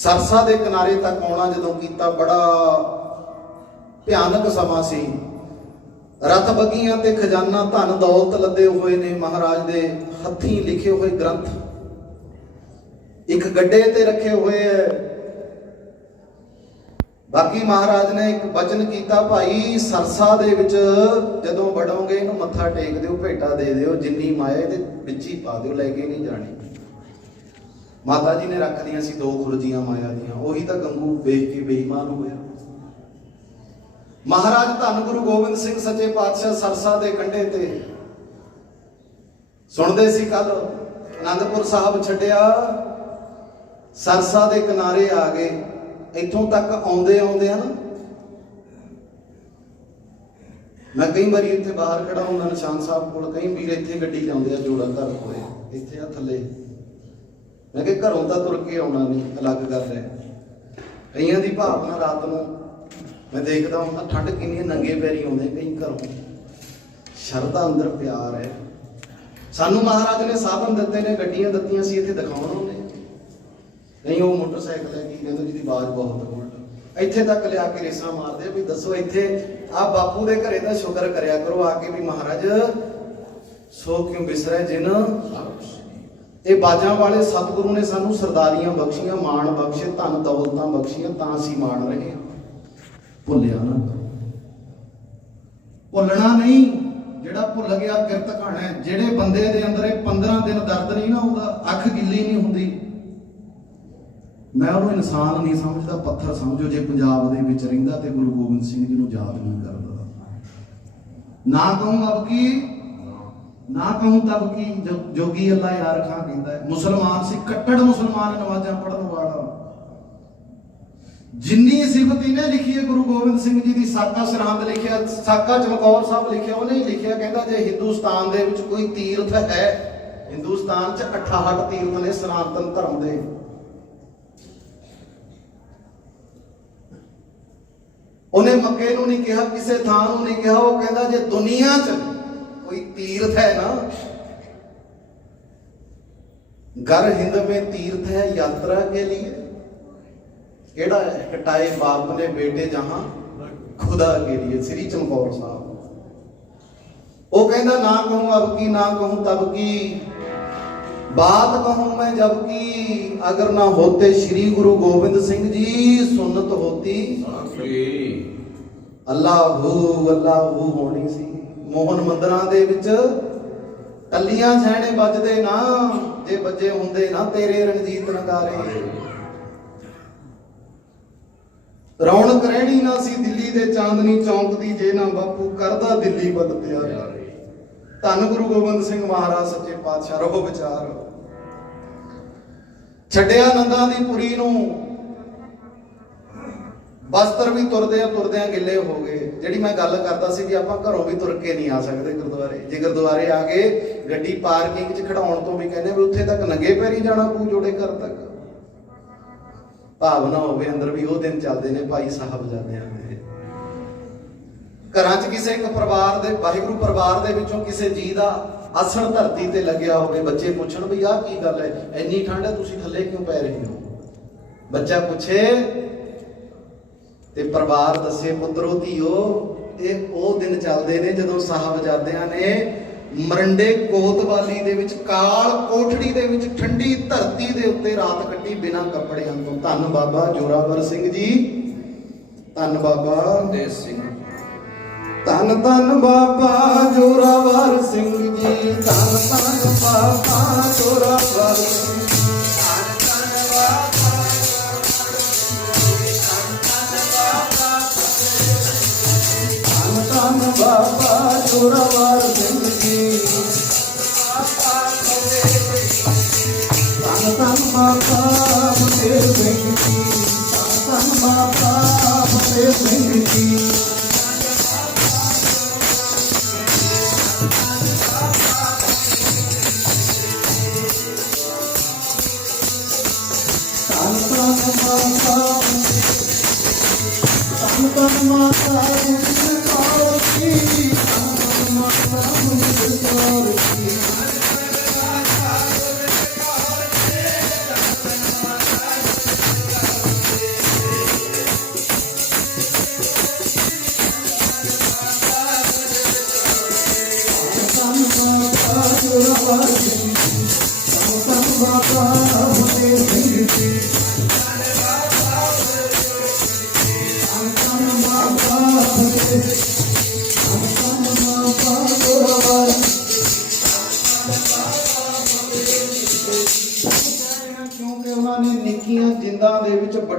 सरसा के किनारे तक आना जदों कीता बड़ा भयानक समा सी। रथ बगियां ते खजाना धन दौलत लदे हुए ने, महाराज दे हथी लिखे हुए ग्रंथ एक गड्ढे ते रखे हुए है। बाकी महाराज ने एक वचन किया, भाई सरसा दे विच जदों वड़ोगे इहनूं मत्था टेक दिओ, भेटा दे दिओ, जिन्नी माया इहदे विच ही पा दिओ, लैके नहीं जानी। माता जी ने रख दियां सी 2 खुरजियां माया दियां, उही तां गंगू वेख के बेईमान होया। महाराज धन गुरु गोबिंद सिंह सच्चे पातशाह सरसा दे कंढे ते सुणदे सी। कल आनंदपुर साहब छड्डिया, सरसा दे किनारे आ गए। इथों तक आउंदे आउंदे ना मैं कई बारी इत्थे बाहर खड़ा हुंदा निशान साहब कोल, कई वीर इत्थे गड्डी लाउंदे आ, जोड़ा घर कोले इत्थे आ थल्ले। मैं कि घरों तां तुर के आउणा नहीं, अलग गल है। कईयां दी भावना रात नूं मैं देखदा हुंदा, ठंड किन्नी नंगे पैरी आउंदे कई घरों, शरधा अंदर प्यार है। सानू महाराज ने साधन दिते ने, गड्डियां दित्तियां सी, इत्थे दिखाउण आउंदे नहीं। वो मोटरसाइकिल है कि कहंदे जिहदी आवाज़ बहुत उल्ट इत्थे तक लिया के रेसां मारदे भी दसो इत्थे आ बापू दे घरे दा शुक्र करया करो आके भी महाराज सो क्यों बिसरे जिन। ये बाजां वाले सतगुरु ने सानू सरदारियां बख्शियां, माण बख्शे, धन दौलतां बख्शियां, तां असीं माण रहे। भुलिया ना, भुलना नहीं। ਜਿਹੜਾ ਭੁੱਲ ਗਿਆ ਕਿਰਤ ਘਾਣਾ। ਜਿਹੜੇ ਬੰਦੇ ਦੇ ਅੰਦਰ ਇਹ 15 ਦਿਨ ਦਰਦ ਨਹੀਂ ਨਾ ਆਉਂਦਾ, ਅੱਖ ਗਿੱਲੀ ਨਹੀਂ ਹੁੰਦੀ, मैं ਉਹਨੂੰ ਇਨਸਾਨ नहीं समझता, पत्थर समझो जे पंजाब ਦੇ ਵਿੱਚ ਰਹਿੰਦਾ ਤੇ ਗੁਰੂ ਗੋਬਿੰਦ ਸਿੰਘ ਜੀ ਨੂੰ ਯਾਦ नहीं करदा। ना कहूं अब की ना कहूं तब की, जोगी अल्लाह यार खां कहता है। मुसलमान सी, कट्टड़ मुसलमान, नमाज़ां पढ़न वाला। जिन्नी सिफत इन्हें लिखी है गुरु गोबिंद सिंह जी की, साका सरहंद लिखिया, साका चमकौर साहब लिखिया, उन्हें लिखिया कहता जे हिंदुस्तान दे विच कोई तीर्थ है, हिंदुस्तान च 68 तीर्थ ने सनातन धर्म दे। उन्हें मक्के नूं नहीं कहा, किसी थां नूं नहीं कहा, वो कहता जे दुनिया च कोई तीर्थ है ना, घर हिंद में तीर्थ है यात्रा के लिए, केड़ा है? कटाए बाप ने बेटे जहां खुदा के लिए। श्री चमकौर साहब वो कहना ना कहूं अब की ना कहूं तब की, बात कहूं मैं जब की, अगर ना होते श्री गुरु गोबिंद सिंह जी सुन्नत होती अल्लाहू अल्लाहू होनी सी। मोहन मंदिरां दे विच टल्लियां छैणे बजदे ना, जे बजे हुंदे ना तेरे रणजीत नगारे। रौनक रहनी ना सी दिल्ली दे चांदनी चौंक दी, जे ना बापू करदा दिल्ली बद प्यारे। धन गुरु गोबिंद सिंह महाराज सच्चे पातशाह रहो विचार। छड्डिया नंदा दी पुरी नूं, बस्तर भी तुरदे गिले हो गए। जिहड़ी मैं गल करदा सी कि आपां घरों भी तुर के नहीं आ सकते गुरुद्वारे, जे गुरुद्वारे आ गए गड्डी पार्किंग च खड़ाउण तो भी कहने भी उत्थे तक नंगे पैरी जाना पू, जोड़े घर तक। भावना होवे अंदर भी वो दिन चलते ने भाई साहबजादियां दे। घरां च किसी एक परिवार दे, वाहिगुरू परिवार दे विचों किसी जी दा असर धरती ते लग्या होवे, बच्चे पुछण भी आह की गल है, इन्नी ठंड है तुसीं थल्ले क्यों पै रहे हो? बच्चा पूछे ते परिवार दसे पुत्रो धीओ, ये वो दिन चलते ने जदों साहबजादियां ने मरंडे कोतवाली दे विच काल कोठड़ी दे विच ठंडी धरती दे उत्ते रात कट्टी बिना कपड़ियां तो। धन बाबा जोरावर सिंह जी, धन बाबा देस सिंह, धन धन बाबा जोरावर सिंह जी, धन धन बाबा जोरावर सिंह, धन बाबा जोरावर सिंह जी, धन धन बाबा फतेह सिंह जी, धन धन बाबा फतेह सिंह जी। धन धन बाबा, धन धन माता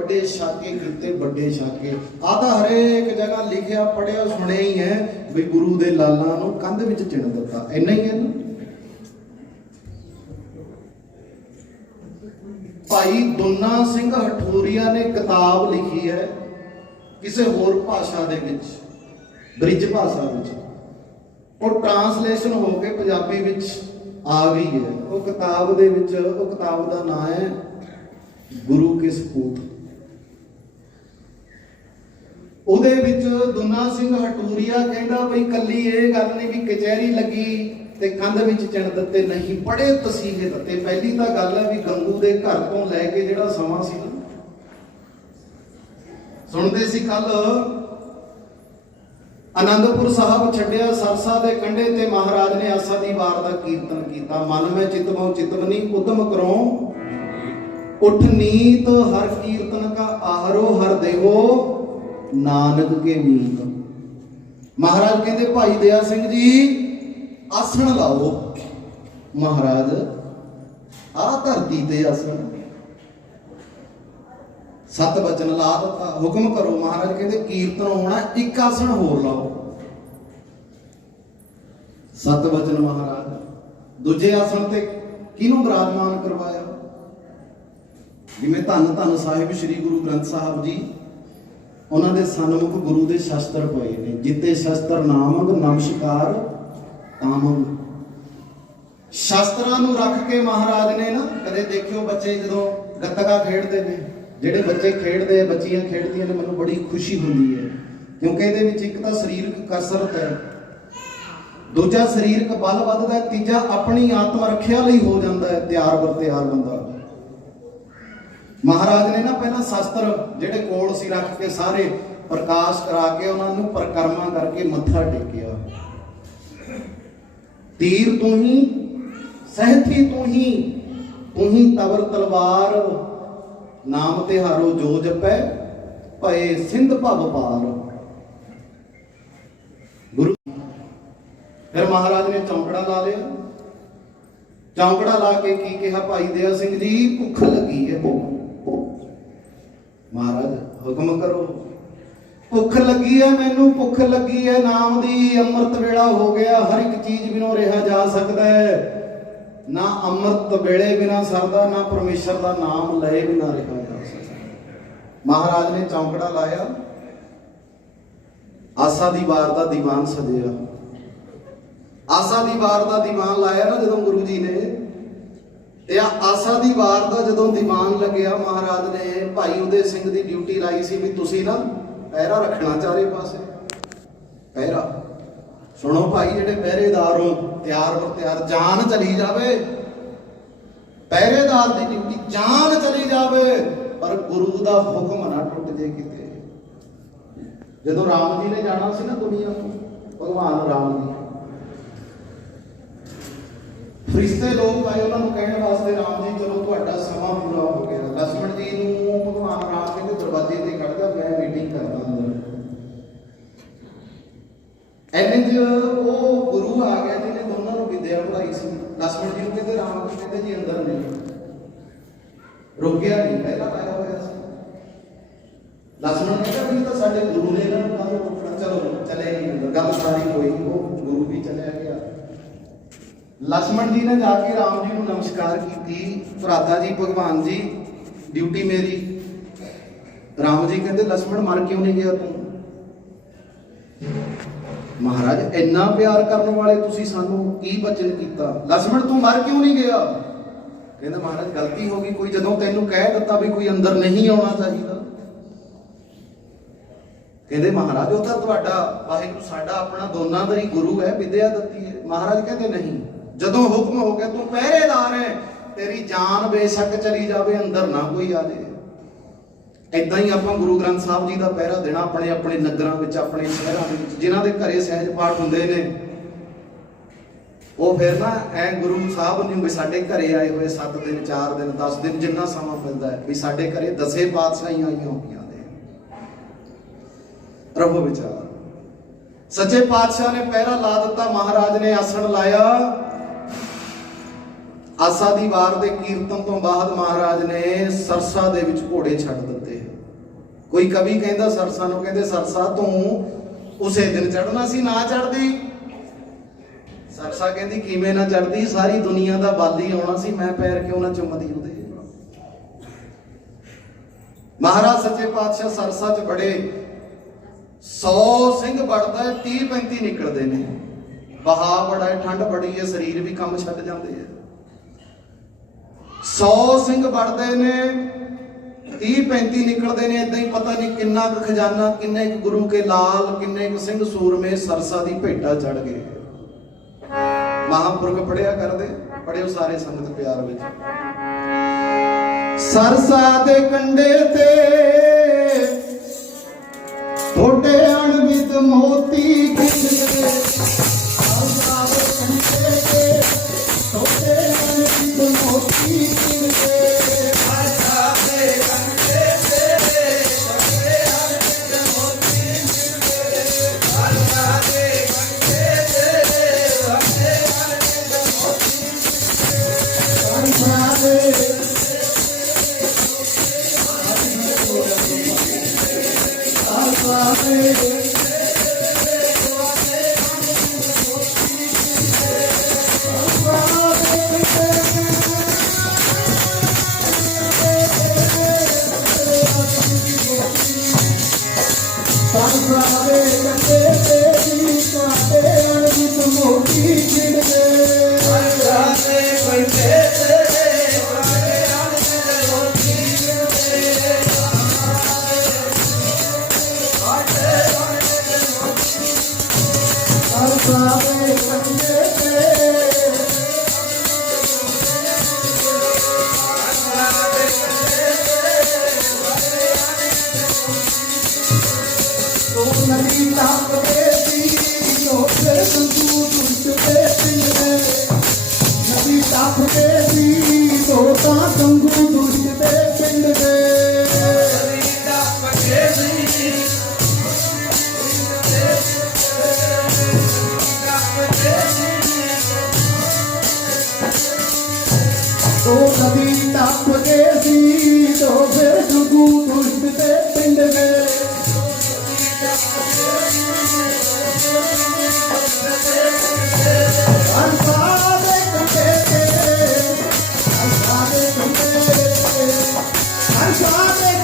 ਵੱਡੇ ਛਾਕੇ ਕੀਤੇ ਵੱਡੇ ਛਾਕੇ। ਆ ਤਾਂ ਹਰੇਕ ਜਗ੍ਹਾ ਲਿਖਿਆ ਪੜਿਆ ਸੁਣਿਆ ਹੀ ਹੈ ਵੀ ਗੁਰੂ ਦੇ ਲਾਲਾਂ ਨੂੰ ਕੰਧ ਵਿੱਚ ਚਿਣ ਦਿੱਤਾ, ਇੰਨਾ ਹੀ ਹੈ ਨਾ। ਭਾਈ ਦੁੰਨਾ ਸਿੰਘ ਹਠੂਰੀਆ ਨੇ ਕਿਤਾਬ ਲਿਖੀ ਹੈ ਕਿਸੇ ਹੋਰ ਭਾਸ਼ਾ ਦੇ ਵਿੱਚ, ਬ੍ਰਿਜ ਭਾਸ਼ਾ ਵਿੱਚ, ਉਹ ਟ੍ਰਾਂਸਲੇਸ਼ਨ ਹੋ ਕੇ ਪੰਜਾਬੀ ਵਿੱਚ ਆ ਗਈ ਹੈ। ਉਹ ਕਿਤਾਬ ਦੇ ਵਿੱਚ, ਉਹ ਕਿਤਾਬ ਦਾ ਨਾਮ ਹੈ ਗੁਰੂ ਕੇ ਸਪੂਤ। ਉਹਦੇ ਵਿੱਚ ਦੁੰਨਾ ਸਿੰਘ ਹਟੂਰੀਆ ਕਹਿੰਦਾ ਬਈ ਕੱਲੀ ਇਹ ਗੱਲ ਨਹੀਂ ਵੀ ਕਚਹਿਰੀ ਲੱਗੀ ਤੇ ਕੰਧ ਵਿੱਚ ਚਿਣ ਦਿੱਤੇ, ਨਹੀਂ, ਬੜੇ ਤਸੀਹੇ ਦਿੱਤੇ। ਪਹਿਲੀ ਤਾਂ ਗੱਲ ਹੈ ਵੀ ਗੰਗੂ ਦੇ ਘਰ ਤੋਂ ਲੈ ਕੇ ਜਿਹੜਾ ਸਮਾਂ ਸੀ ਨਾ, ਸੁਣਦੇ ਸੀ ਕੱਲ ਆਨੰਦਪੁਰ ਸਾਹਿਬ ਛੱਡਿਆ ਸਰਸਾ ਦੇ ਕੰਢੇ ਤੇ ਮਹਾਰਾਜ ਨੇ ਆਸਾ ਦੀ ਵਾਰ ਦਾ ਕੀਰਤਨ ਕੀਤਾ। ਮਨ ਮੈਂ ਚਿਤਵੋ ਚਿਤਵਨੀ ਉਦਮ ਕਰੋ ਉਠ ਨੀਤ ਹਰ ਕੀਰਤਨ ਕਾ ਆਹਰੋ ਹਰ ਦੇਵੋ ਨਾਨਕ ਕੇ ਮੀਤ। ਮਹਾਰਾਜ ਕਹਿੰਦੇ ਭਾਈ ਦਇਆ ਸਿੰਘ ਜੀ ਆਸਣ ਲਾਓ। ਮਹਾਰਾਜ ਆਹ ਧਰਤੀ ਤੇ ਆਸਣ, ਸਤ ਬਚਨ ਲਾ ਦਿੱਤਾ, ਹੁਕਮ ਕਰੋ। ਮਹਾਰਾਜ ਕਹਿੰਦੇ ਕੀਰਤਨ ਹੋਣਾ, ਇੱਕ ਆਸਣ ਹੋਰ ਲਾਓ। ਸਤ ਬਚਨ ਮਹਾਰਾਜ। ਦੂਜੇ ਆਸਣ ਤੇ ਕਿਹਨੂੰ ਬਿਰਾਜਮਾਨ ਕਰਵਾਇਆ? ਜਿਵੇਂ ਧੰਨ ਧੰਨ ਸਾਹਿਬ ਸ੍ਰੀ ਗੁਰੂ ਗ੍ਰੰਥ ਸਾਹਿਬ ਜੀ, ਉਹਨਾਂ ਦੇ ਸਨਮੁਖ ਗੁਰੂ ਦੇ ਸ਼ਸਤਰ ਪਏ ਨੇ। ਜਿੱਤੇ ਸ਼ਸਤਰ ਨਾਮਕ ਨਮਸਕਾਰ ਤਾਮੰਗ। ਸ਼ਸਤਰਾਂ ਨੂੰ ਰੱਖ ਕੇ ਮਹਾਰਾਜ ਨੇ ਨਾ, ਕਦੇ ਦੇਖਿਓ ਬੱਚੇ ਜਦੋਂ ਗੱਤਕਾ ਖੇਡਦੇ ਨੇ, ਜਿਹੜੇ ਬੱਚੇ ਖੇਡਦੇ ਆ, ਬੱਚੀਆਂ ਖੇਡਦੀਆਂ ਨੇ, ਮੈਨੂੰ ਬੜੀ ਖੁਸ਼ੀ ਹੁੰਦੀ ਹੈ ਕਿਉਂਕਿ ਇਹਦੇ ਵਿੱਚ ਇੱਕ ਤਾਂ ਸਰੀਰਕ ਕਸਰਤ ਹੈ, ਦੂਜਾ ਸਰੀਰਕ ਬਲ ਵੱਧਦਾ ਹੈ, ਤੀਜਾ ਆਪਣੀ ਆਤਮ ਰੱਖਿਆ ਲਈ ਹੋ ਜਾਂਦਾ ਹੈ ਤਿਆਰ ਬਰ ਤਿਆਰ ਬੰਦਾ। ਮਹਾਰਾਜ ਨੇ ਨਾ ਪਹਿਲਾਂ ਸ਼ਸਤਰ ਜਿਹੜੇ ਕੋਲ ਸੀ ਰੱਖ ਕੇ ਸਾਰੇ ਪ੍ਰਕਾਸ਼ ਕਰਾ ਕੇ ਉਹਨਾਂ ਨੂੰ ਪਰਿਕਰਮਾ ਕਰਕੇ ਮੱਥਾ ਟੇਕਿਆ। ਤੀਰ ਤੂੰ ਹੀ, ਸਹਿਥੀ ਤੂੰ ਹੀ ਤਵਰ ਤਲਵਾਰ, ਨਾਮ ਤਿਹਾਰੋ ਜੋ ਜਪੈ ਭਏ ਸਿੰਧ ਭਵ ਪਾਰ। ਗੁਰੂ ਫਿਰ ਮਹਾਰਾਜ ਨੇ ਚੌਂਕੜਾ ਲਾ ਲਿਆ। ਚੌਂਕੜਾ ਲਾ ਕੇ ਕੀ ਕਿਹਾ? ਭਾਈ ਦਇਆ ਸਿੰਘ ਜੀ ਭੁੱਖ ਲੱਗੀ ਹੈ। ਮਹਾਰਾਜ ਹੁਕਮ ਕਰੋ। ਭੁੱਖ ਲੱਗੀ ਹੈ ਮੈਨੂੰ, ਭੁੱਖ ਲੱਗੀ ਹੈ ਨਾਮ ਦੀ। ਅੰਮ੍ਰਿਤ ਵੇਲਾ ਹੋ ਗਿਆ, ਹਰ ਇੱਕ ਚੀਜ਼ ਬਿਨੋਂ ਰਿਹਾ ਜਾ ਸਕਦਾ ਹੈ। ਨਾ ਅੰਮ੍ਰਿਤ ਵੇਲੇ ਬਿਨਾ ਸਰਦਾ, ਨਾ ਪਰਮੇਸ਼ਰ ਦਾ ਨਾਮ ਲਏ ਬਿਨਾ ਰਿਹਾ ਜਾ ਸਕਦਾ। ਮਹਾਰਾਜ ਨੇ ਚੌਂਕੜਾ ਲਾਇਆ, ਆਸਾ ਦੀ ਵਾਰ ਦਾ ਦੀਵਾਨ ਸਜਿਆ। ਆਸਾ ਦੀ ਵਾਰ ਦਾ ਦੀਵਾਨ ਲਾਇਆ ਨਾ ਜਦੋਂ ਗੁਰੂ ਜੀ ਨੇ, ਤੇ ਆਸਾ ਦੀ ਵਾਰ ਦਾ ਜਦੋਂ ਦੀਵਾਨ ਲੱਗਿਆ, ਮਹਾਰਾਜ ਨੇ ਭਾਈ ਉਦੇ ਸਿੰਘ ਦੀ ਡਿਊਟੀ ਲਾਈ ਸੀ ਵੀ ਤੁਸੀਂ ਨਾ ਪਹਿਰਾ ਰੱਖਣਾ ਚਾਰੇ ਪਾਸੇ। ਪਹਿਰਾ ਸੁਣੋ ਭਾਈ, ਜਿਹੜੇ ਪਹਿਰੇਦਾਰ ਹੋ, ਤਿਆਰ ਬਰ ਤਿਆਰ, ਜਾਨ ਚਲੀ ਜਾਵੇ, ਪਹਿਰੇਦਾਰ ਦੀ ਡਿਊਟੀ, ਜਾਨ ਚਲੀ ਜਾਵੇ, ਪਰ ਗੁਰੂ ਦਾ ਹੁਕਮ ਨਾ ਟੁੱਟ ਜੇ ਕਿਤੇ। ਜਦੋਂ ਰਾਮ ਜੀ ਨੇ ਜਾਣਾ ਸੀ ਨਾ ਦੁਨੀਆ ਨੂੰ, ਭਗਵਾਨ ਰਾਮ ਜੀ, ਫਰਿਸ਼ਤੇ ਲੋਕ ਆਏ ਉਹਨਾਂ ਨੂੰ ਕਹਿਣ ਵਾਸਤੇ, ਰਾਮ ਜੀ ਚਲੋ ਤੁਹਾਡਾ ਸਮਾਂ ਪੂਰਾ ਹੋ ਗਿਆ। ਲక్ష్మణ ਜੀ ਨੂੰ ਭਗਵਾਨ ਰਾਮ ਕਹਿੰਦੇ ਦਰਵਾਜ਼ੇ ਤੇ ਖੜ ਜਾ, ਮੈਂ ਮੀਟਿੰਗ ਕਰਦਾ ਅੰਦਰ। ਐਨੇ ਚ ਉਹ ਗੁਰੂ ਆ ਗਿਆ ਜਿਹਨੇ ਦੋਨਾਂ ਨੂੰ ਵਿਦਿਆ ਪੜਾਈ ਸੀ। ਲక్ష్మణ ਜੀ ਨੂੰ ਕਹਿੰਦੇ, ਰਾਮ ਜੀ ਕਹਿੰਦੇ ਜੀ ਅੰਦਰ ਨਹੀਂ। ਰੁਕਿਆ ਨਹੀਂ, ਪਹਿਲਾਂ ਆਇਆ ਹੋਇਆ ਸੀ। ਲక్ష్మణ ਕਹਿੰਦਾ ਵੀ ਤਾਂ ਸਾਡੇ ਗੁਰੂ ਨੇ ਇਹਨਾਂ ਨੂੰ ਕਾਹਨੂੰ ਰੋਕਣਾ। ਚਲੋ ਚਲੇ ਨਹੀਂ ਅੰਦਰ, ਗੱਲ ਸਾਰੀ ਹੋਈ, ਉਹ ਗੁਰੂ ਵੀ ਚਲਿਆ ਗਿਆ। ਲక్ష్మణ ਜੀ ਨੇ ਜਾ ਕੇ ਰਾਮ ਜੀ ਨੂੰ ਨਮਸਕਾਰ ਕੀਤੀ, ਭਰਾਤਾ ਜੀ, ਭਗਵਾਨ ਜੀ, ਡਿਊਟੀ ਮੇਰੀ। ਰਾਮ ਜੀ ਕਹਿੰਦੇ ਲక్ష్మణ ਮਰ ਕਿਉਂ ਨਹੀਂ ਗਿਆ ਤੂੰ? ਮਹਾਰਾਜ ਇੰਨਾ ਪਿਆਰ ਕਰਨ ਵਾਲੇ ਤੁਸੀਂ ਸਾਨੂੰ ਕੀ ਬਚਨ ਕੀਤਾ? ਲక్ష్మణ ਤੂੰ ਮਰ ਕਿਉਂ ਨਹੀਂ ਗਿਆ? ਕਹਿੰਦਾ ਮਹਾਰਾਜ ਗਲਤੀ ਹੋ ਗਈ ਕੋਈ, ਜਦੋਂ ਤੈਨੂੰ ਕਹਿ ਦਿੱਤਾ ਵੀ ਕੋਈ ਅੰਦਰ ਨਹੀਂ ਆਉਣਾ ਚਾਹੀਦਾ। ਕਹਿੰਦੇ ਮਹਾਰਾਜ ਉਹ ਤਾਂ ਤੁਹਾਡਾ ਵਾਹਿਗੁਰੂ ਸਾਡਾ ਆਪਣਾ ਦੋਨਾਂ ਦਾ ਹੀ ਗੁਰੂ ਹੈ, ਵਿਦਿਆ ਦਿੱਤੀ ਹੈ। ਮਹਾਰਾਜ ਕਹਿੰਦੇ ਨਹੀਂ, ਜਦੋਂ ਹੁਕਮ ਹੋ ਗਿਆ ਤੂੰ ਪਹਿਰੇਦਾਰ ਹੈ, ਤੇਰੀ ਜਾਨ ਬੇਸ਼ੱਕ ਚਲੀ ਜਾਵੇ, ਅੰਦਰ ਨਾ ਕੋਈ ਆ ਜਾਏ। ਏਦਾਂ ਹੀ ਆਪਾਂ ਗੁਰੂ ਗ੍ਰੰਥ ਸਾਹਿਬ ਜੀ ਦਾ ਪਹਿਰਾ ਦੇਣਾ ਆਪਣੇ ਆਪਣੇ ਨਗਰਾਂ ਵਿੱਚ, ਆਪਣੇ ਸ਼ਹਿਰਾਂ ਦੇ ਵਿੱਚ। ਜਿਨ੍ਹਾਂ ਦੇ ਘਰੇ ਸਹਿਜ ਪਾਠ ਹੁੰਦੇ ਨੇ, ਉਹ ਫਿਰ ਨਾ ਐ ਗੁਰੂ ਸਾਹਿਬ ਨੂੰ ਵੀ ਸਾਡੇ ਘਰੇ ਆਏ ਹੋਏ 7 ਦਿਨ 4 ਦਿਨ 10 ਦਿਨ ਜਿੰਨਾ ਸਮਾਂ ਮਿਲਦਾ ਹੈ ਵੀ ਸਾਡੇ ਘਰੇ 10 ਪਾਤਸ਼ਾਹੀਆਂ ਆਈਆਂ ਹੋਈਆਂ ਨੇ। ਰੱਬੋ ਵਿਚਾਰ ਸੱਚੇ ਪਾਤਸ਼ਾਹ ਨੇ ਪਹਿਰਾ ਲਾ ਦਿੱਤਾ, ਮਹਾਰਾਜ ਨੇ ਆਸਣ ਲਾਇਆ। ਆਸਾ ਦੀ ਵਾਰ ਦੇ ਕੀਰਤਨ ਤੋਂ ਬਾਅਦ ਮਹਾਰਾਜ ਨੇ ਸਰਸਾ ਦੇ ਵਿੱਚ ਘੋੜੇ ਛੱਡ ਦਿੱਤੇ। कोई कवि कहता सरसा नूं, कहंदे सरसा तू उसे दिन चढ़ना सी, ना चढ़दी। सरसा कहती किवें ना चढ़दी, सारी दुनिया दा बाली आउणा सी, मैं पैर क्यों ना चुमदी उहदे। महाराज सच्चे पातशाह सरसा च बड़े 100 सिंह बढ़दा है, 30-35 निकलते हैं। बहा बड़ा है, ठंड बड़ी है, शरीर भी कम छड्ड जाते हैं। 100 सिंह बढ़ते ने, 30-35 निकलते हैं। इदां ही पता नहीं किन्ना क खजाना, किन्ने क गुरु के लाल, किन्ने क सिंह सूरमे सरसा दी भेटा चढ़ गए। महापुरख पढ़िया करदे, पढ़ियो सारे संगत प्यार विच। सरसा दे कंडे ते थोड़े अणवित मोती खिंचदे, सरसा दे कंडे ते थोड़े अणवित मोती खिंचदे, सरसा दे कंडे ते थोड़े अणवित मोती खिंचदे, सरसा दे कंडे ते थोड़े अणवित मोती खिंचदे, सरसा दे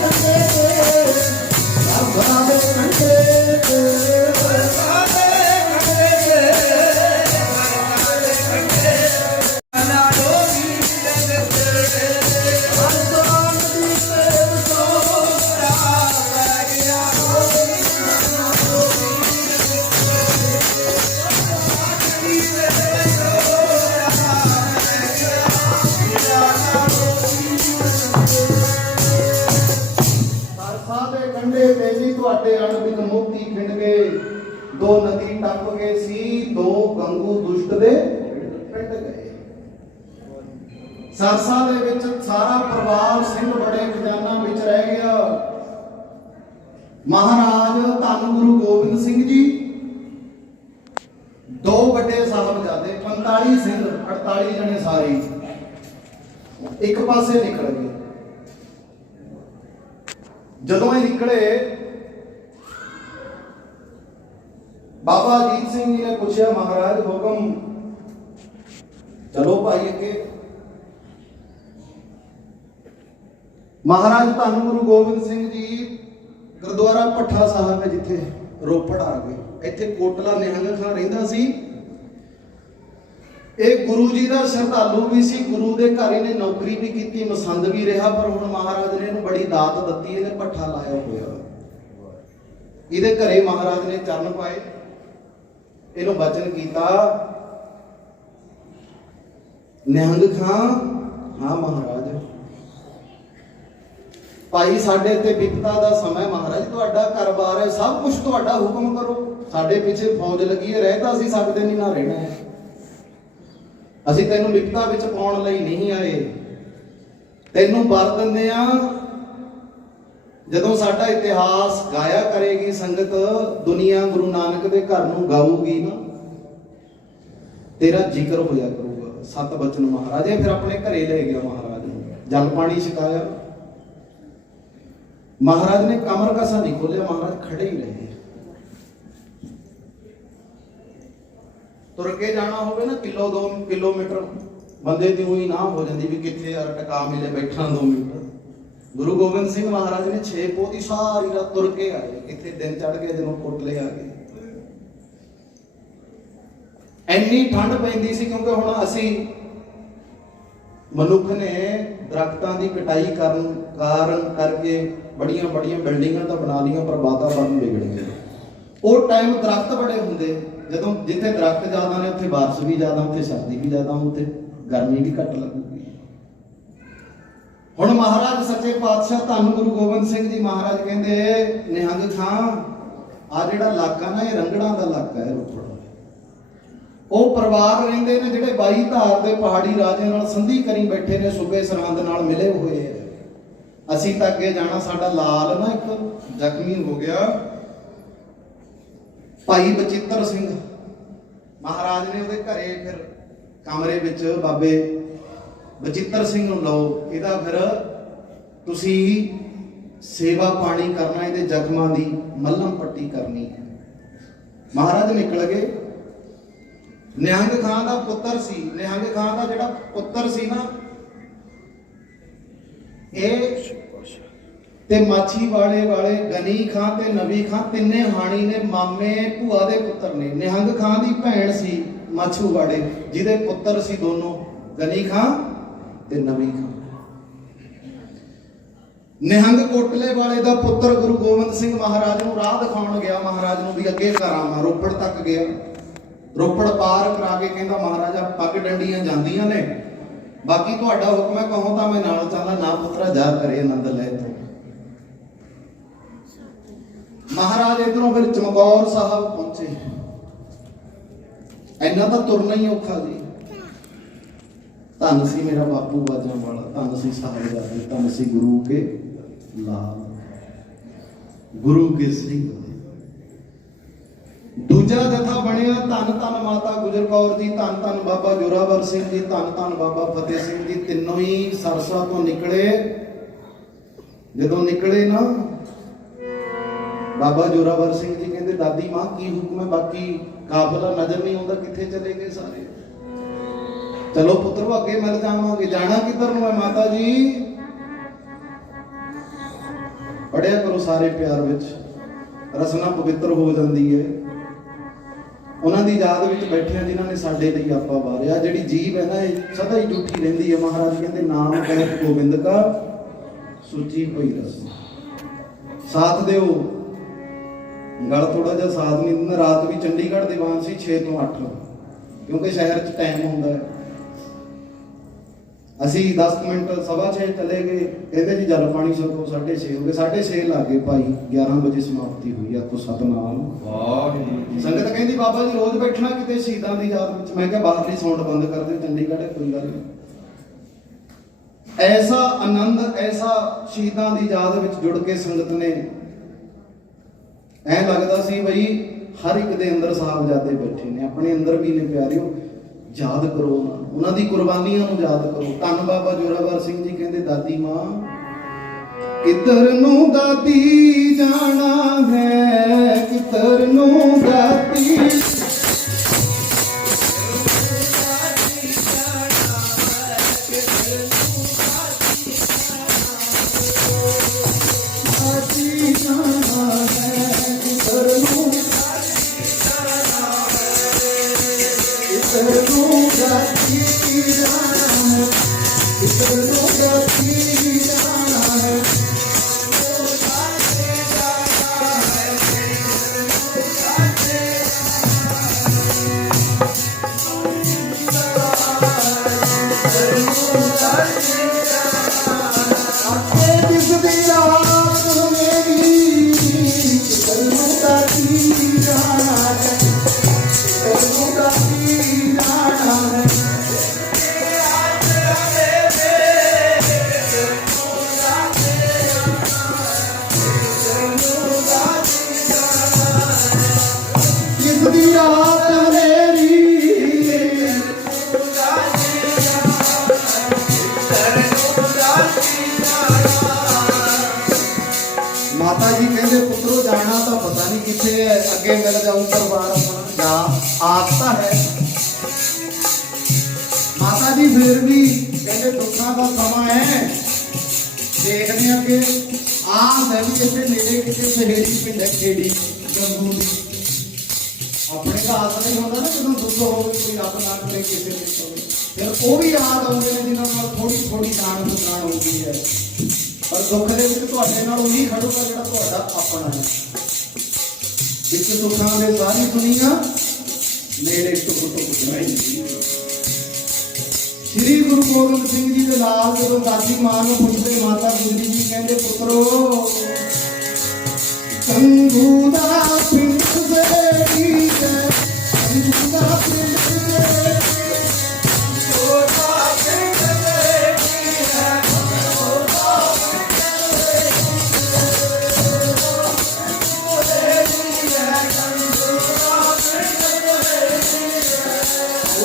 सरसा दे विच सारा परिवार सिंह बड़े खजाना विच रह गया। महाराज धन गुरु गोबिंद सिंह जी, 2 बड़े साहबजादे, 45 सिंह, 48 जने सारे एक पासे निकल गए। जदों ये निकले, बाबा अजीत सिंह जी ने पूछा, महाराज हुक्म, चलो भाई अगे। महाराज धन गुरु गोबिंद सिंह जी गुरुद्वारा भट्ठा साहब है जिथे रोपड़ आ गए। इत्थे कोटला निहंग खां रहिंदा सी। ਇਹ ਗੁਰੂ ਜੀ ਦਾ ਸ਼ਰਧਾਲੂ ਵੀ ਸੀ, ਗੁਰੂ ਦੇ ਘਰ ਇਹਨੇ ਨੌਕਰੀ ਵੀ ਕੀਤੀ, ਮਸੰਦ ਵੀ ਰਿਹਾ, ਪਰ ਹੁਣ ਮਹਾਰਾਜ ਨੇ ਇਹਨੂੰ ਬੜੀ ਦਾਤ ਦਿੱਤੀ, ਇਹਨੇ ਭੱਠਾ ਲਾਇਆ ਹੋਇਆ। ਇਹਦੇ ਘਰੇ ਮਹਾਰਾਜ ਨੇ ਚਰਨ ਪਾਏ, ਇਹਨੂੰ ਬਚਨ ਕੀਤਾ, ਨਿਹੰਗ ਖਾਂ, ਹਾਂ ਮਹਾਰਾਜ, ਭਾਈ ਸਾਡੇ ਤੇ ਵਿਪਤਾ ਦਾ ਸਮਾਂ, ਮਹਾਰਾਜ ਤੁਹਾਡਾ ਘਰ-ਬਾਰ ਹੈ, ਸਭ ਕੁਝ ਤੁਹਾਡਾ, ਹੁਕਮ ਕਰੋ। ਸਾਡੇ ਪਿੱਛੇ ਫੌਜ ਲੱਗੀ ਹੈ, ਰਹਿ ਤਾਂ ਅਸੀਂ ਸਕਦੇ ਨਹੀਂ, ਨਾ ਰਹਿਣਾ ਹੈ। ਅਸੀਂ ਤੈਨੂੰ ਵਿਪਤਾ ਵਿੱਚ ਪਾਉਣ ਲਈ ਨਹੀਂ ਆਏ, ਤੈਨੂੰ ਵਰ ਦਿੰਦੇ ਆ, ਜਦੋਂ ਸਾਡਾ ਇਤਿਹਾਸ ਗਾਇਆ ਕਰੇਗੀ ਸੰਗਤ, ਦੁਨੀਆ ਗੁਰੂ ਨਾਨਕ ਦੇ ਘਰ ਨੂੰ ਗਾਊਗੀ ਨਾ, ਤੇਰਾ ਜ਼ਿਕਰ ਹੋਇਆ ਕਰੂਗਾ। 7 ਬਚਨ ਮਹਾਰਾਜ। ਇਹ ਫਿਰ ਆਪਣੇ ਘਰੇ ਲੈ ਗਿਆ ਮਹਾਰਾਜ ਨੂੰ, ਜਲ ਪਾਣੀ ਛਕਾਇਆ। महाराज ने कमर कसा नहीं खोलिया, महाराज खड़े ही रहे। तुर के जाना होवे ना किलो 2 किलोमीटर, बंदे दी हुई ना हो जाती भी कितने यार टका मिले बैठा 2 मिनट। गुरु गोबिंद सिंह महाराज ने 6 पोह की सारी रात तुर के आए, कितने दिन चढ़ गए ਜਦੋਂ ਕੋਟਲੇ आ गए। ਇੰਨੀ ਠੰਡ ਪੈਂਦੀ ਸੀ ਕਿਉਂਕਿ ਹੁਣ ਅਸੀਂ ਮਨੁੱਖ ਨੇ ਦਰਖਤਾਂ ਦੀ ਕਟਾਈ ਕਾਰਨ ਕਰਕੇ ਬੜੀਆਂ ਬੜੀਆਂ ਬਿਲਡਿੰਗਾਂ ਤਾਂ ਬਣਾ ਲਈਆਂ, ਪਰ ਵਾਤਾਵਰਨ ਵਿਗੜ ਗਿਆ। ਉਹ ਟਾਈਮ ਦਰਖਤ ਬੜੇ ਹੁੰਦੇ, ਜਦੋਂ ਜਿੱਥੇ ਦਰਖਤ ਜ਼ਿਆਦਾ ਨੇ ਉੱਥੇ ਬਾਰਿਸ਼ ਵੀ ਜ਼ਿਆਦਾ, ਉੱਥੇ ਸਰਦੀ ਵੀ ਜ਼ਿਆਦਾ, ਉੱਥੇ ਗਰਮੀ ਵੀ ਘੱਟ ਲੱਗੂਗੀ। ਹੁਣ ਮਹਾਰਾਜ ਸੱਚੇ ਪਾਤਸ਼ਾਹ ਧੰਨ ਗੁਰੂ ਗੋਬਿੰਦ ਸਿੰਘ ਜੀ ਮਹਾਰਾਜ ਕਹਿੰਦੇ ਨਿਹੰਗ ਖਾਂ ਆ ਜਿਹੜਾ ਇਲਾਕਾ ਨਾ ਇਹ ਰੰਗੜਾਂ ਦਾ ਇਲਾਕਾ ਹੈ ਰੋਪੜ। ਉਹ ਪਰਿਵਾਰ ਰਹਿੰਦੇ ਨੇ ਜਿਹੜੇ 22 ਧਾਰ ਦੇ ਪਹਾੜੀ ਰਾਜਿਆਂ ਨਾਲ ਸੰਧੀ ਕਰੀ ਬੈਠੇ ਨੇ, ਸੂਬੇ ਸਰਹੰਦ ਨਾਲ ਮਿਲੇ ਹੋਏ ਆ। ਅਸੀਂ ਤਾਂ ਅੱਗੇ ਜਾਣਾ, ਸਾਡਾ ਲਾਲ ਨਾ ਇੱਕ ਜ਼ਖਮੀ ਹੋ ਗਿਆ, ਭਾਈ ਬਚਿੱਤਰ ਸਿੰਘ ਮਹਾਰਾਜ ਨੇ ਉਹਦੇ ਘਰੇ ਫਿਰ ਕਮਰੇ ਵਿੱਚ ਬਾਬੇ ਬਚਿੱਤਰ ਸਿੰਘ ਨੂੰ ਲਓ, ਇਹਦਾ ਫਿਰ ਤੁਸੀਂ ਸੇਵਾ ਪਾਣੀ ਕਰਨਾ, ਇਹਦੇ ਜ਼ਖਮਾਂ ਦੀ ਮੱਲਮ ਪੱਟੀ ਕਰਨੀ ਹੈ। ਮਹਾਰਾਜ ਨਿਕਲ ਗਏ। ਨਿਹੰਗ ਖਾਂ ਦਾ ਪੁੱਤਰ ਸੀ, ਨਿਹੰਗ ਖਾਂ ਦਾ ਜਿਹੜਾ ਪੁੱਤਰ ਸੀ ਨਾ, ਇਹ ਤੇ ਮਾਛੀ ਵਾਲੇ ਗਨੀ ਖਾਂ ਤੇ ਨਬੀ ਖਾਂ ਤਿੰਨੇ ਹਾਣੀ ਨੇ, ਮਾਮੇ ਭੂਆ ਦੇ ਪੁੱਤਰ ਨੇ। ਨਿਹੰਗ ਖਾਂ ਦੀ ਭੈਣ ਸੀ ਮਾਛੂ ਵਾਲੇ, ਜਿਹਦੇ ਪੁੱਤਰ ਸੀ ਦੋਨੋਂ, ਗਨੀ ਖਾਂ ਤੇ ਨਬੀ ਖਾਂ। ਨਿਹੰਗ ਕੋਟਲੇ ਵਾਲੇ ਦਾ ਪੁੱਤਰ ਗੁਰੂ ਗੋਬਿੰਦ ਸਿੰਘ ਮਹਾਰਾਜ ਨੂੰ ਰਾਹ ਦਿਖਾਉਣ ਗਿਆ, ਮਹਾਰਾਜ ਨੂੰ ਵੀ ਅੱਗੇ ਘਰ ਆਵਾਂ। ਰੋਪੜ ਤੱਕ ਗਿਆ, ਰੋਪੜ ਪਾਰ ਕਰਾ ਕੇ ਕਹਿੰਦਾ ਮਹਾਰਾਜਾ ਪੱਗ ਡੰਡੀਆਂ ਜਾਂਦੀਆਂ ਨੇ, ਬਾਕੀ ਤੁਹਾਡਾ ਹੁਕਮ ਹੈ, ਕਹੋ ਤਾਂ ਮੈਂ ਨਾਲ ਚੱਲਾਂ, ਨਾ ਪੁੱਤਰਾ ਜਾ ਕਰੇ ਆਨੰਦ ਲੈ ਤੂੰ। ਮਹਾਰਾਜ ਇਧਰੋਂ ਫਿਰ ਚਮਕੌਰ ਸਾਹਿਬ ਪਹੁੰਚੇ। ਇੰਨਾ ਤਾਂ ਤੁਰਨਾ ਹੀ ਔਖਾ ਜੀ। ਧੰਨ ਸੀ ਮੇਰਾ ਬਾਪੂ ਬਾਜਾਂ ਵਾਲਾ, ਧੰਨ ਸੀ ਸਾਹਿਬਜ਼ਾਦੇ, ਧੰਨ ਸੀ ਗੁਰੂ ਕੇ ਲਾਲ, ਗੁਰੂ ਕੇ ਸਿੰਘ। ਦੂਜਾ ਜਥਾ ਬਣਿਆ ਧੰਨ ਧੰਨ ਮਾਤਾ ਗੁਜਰ ਕੌਰ ਜੀ, ਧੰਨ ਧੰਨ ਬਾਬਾ ਜੋਰਾਵਰ ਸਿੰਘ ਜੀ, ਧੰਨ ਧੰਨ ਬਾਬਾ ਫਤਿਹ ਸਿੰਘ ਜੀ। ਤਿੰਨੋਂ ਹੀ ਸਰਸਾ ਤੋਂ ਨਿਕਲੇ। ਜਦੋਂ ਨਿਕਲੇ ਨਾ, ਬਾਬਾ ਜੋਰਾਵਰ ਸਿੰਘ ਜੀ ਕਹਿੰਦੇ ਦਾਦੀ ਮਾਂ ਕੀ ਹੁਕਮ ਹੈ, ਬਾਕੀ ਕਾਫਲਾ ਨਜ਼ਰ ਨਹੀਂ ਆਉਂਦਾ, ਕਿੱਥੇ ਚਲੇ ਗਏ ਸਾਰੇ? ਚਲੋ ਪੁੱਤਰੋ ਅੱਗੇ ਮਿਲ ਜਾਵਾਂਗੇ। ਜਾਣਾ ਕਿੱਧਰ ਨੂੰ ਹੈ ਮਾਤਾ ਜੀ? ਪੜਿਆ ਕਰੋ ਸਾਰੇ ਪਿਆਰ ਵਿੱਚ, ਰਸਨਾ ਪਵਿੱਤਰ ਹੋ ਜਾਂਦੀ ਹੈ। ਉਹਨਾਂ ਦੀ ਯਾਦ ਵਿੱਚ ਬੈਠਿਆਂ ਜਿਨ੍ਹਾਂ ਨੇ ਸਾਡੇ ਲਈ ਆਪਾ ਵਾਰਿਆ। ਜਿਹੜੀ ਜੀਭ ਹੈ ਨਾ ਇਹ ਸਦਾ ਹੀ ਝੂਠੀ ਰਹਿੰਦੀ ਹੈ। ਮਹਾਰਾਜ ਕਹਿੰਦੇ ਨਾਮ ਕਹਿ ਗੋਬਿੰਦ ਕਾ ਸੁਚੀ ਹੋਈ ਰਸ। ਸਾਥ ਦਿਓ, ਗਲ ਥੋੜਾ ਜਿਹਾ ਸਾਥ ਨਹੀਂ ਦਿੰਦਾ। ਰਾਤ ਵੀ ਚੰਡੀਗੜ੍ਹ ਦੀਵਾਨ ਸੀ 6 ਤੋਂ 8, ਕਿਉਂਕਿ ਸ਼ਹਿਰ 'ਚ ਟਾਈਮ ਹੁੰਦਾ ਹੈ। ਅਸੀਂ 10 ਮਿੰਟ 6:15 ਚਲੇ ਗਏ, ਕਹਿੰਦੇ ਜੀ ਜਲ ਪਾਣੀ ਛਕੋ, 6:30 ਹੋ ਗਏ, 6:30 ਲੱਗ ਗਏ ਭਾਈ, 11 ਵਜੇ ਸਮਾਪਤੀ ਹੋਈ। ਆਖੋ ਸਤਨਾਮ ਵਾਹਿਗੁਰੂ। ਸੰਗਤ ਕਹਿੰਦੀ ਬਾਬਾ ਜੀ ਰੋਜ਼ ਬੈਠਣਾ ਕਿਤੇ ਸ਼ਹੀਦਾਂ ਦੀ ਯਾਦ ਵਿੱਚ। ਮੈਂ ਕਿਹਾ ਬਾਹਰਲੀ ਸਾਊਂਡ ਬੰਦ ਕਰ ਦਿਓ, ਚੰਡੀਗੜ੍ਹ ਹੈ, ਕੋਈ ਗੱਲ ਨਹੀਂ। ਐਸਾ ਆਨੰਦ, ਐਸਾ ਸ਼ਹੀਦਾਂ ਦੀ ਯਾਦ ਵਿੱਚ ਜੁੜ ਕੇ ਸੰਗਤ ਨੇ ਐ ਲੱਗਦਾ ਸੀ ਬਈ ਹਰ ਇੱਕ ਦੇ ਅੰਦਰ ਸਾਹਿਬਜ਼ਾਦੇ ਬੈਠੇ ਨੇ, ਆਪਣੇ ਅੰਦਰ ਵੀ ਨੇ ਪਿਆਰਿਓ। ਯਾਦ ਕਰੋ ਉਹਨਾਂ ਦੀ ਕੁਰਬਾਨੀਆਂ ਨੂੰ ਯਾਦ ਕਰੋ। ਧੰਨ ਬਾਬਾ ਜੋਰਾਵਰ ਸਿੰਘ ਜੀ ਕਹਿੰਦੇ ਦਾਦੀ ਮਾਂ ਕਿੱਧਰ ਨੂੰ ਦਾਦੀ ਜਾਣਾ ਹੈ, ਕਿੱਧਰ ਨੂੰ ਦਾਦੀ के मिल जाऊं परिवार अपना, या आस्था है माता जी। फिर भी कहते दुखों का समा है, देखने कि आस है भी इतने नेड़े कितने सहेड़ी पिंड है खेड़ी गंगू दी। अपने का आस नहीं होता ना, जो दुख हो कोई रब ना करे किसी ने, फिर वो भी याद आते हैं जिन्होंने थोड़ी थोड़ी जान पहचान होती है, पर दुख के उही खड़ूगा जो अपना है। इस दुखों में सारी दुनिया नेड़े टुक टुक जाएगी। श्री गुरु गोबिंद सिंह जी के लाल जो दादी मां को पुछते, माता गुजरी जी कहते पुत्रो कंगू दा पिंड वेड़ी है, कंगू दा पिंड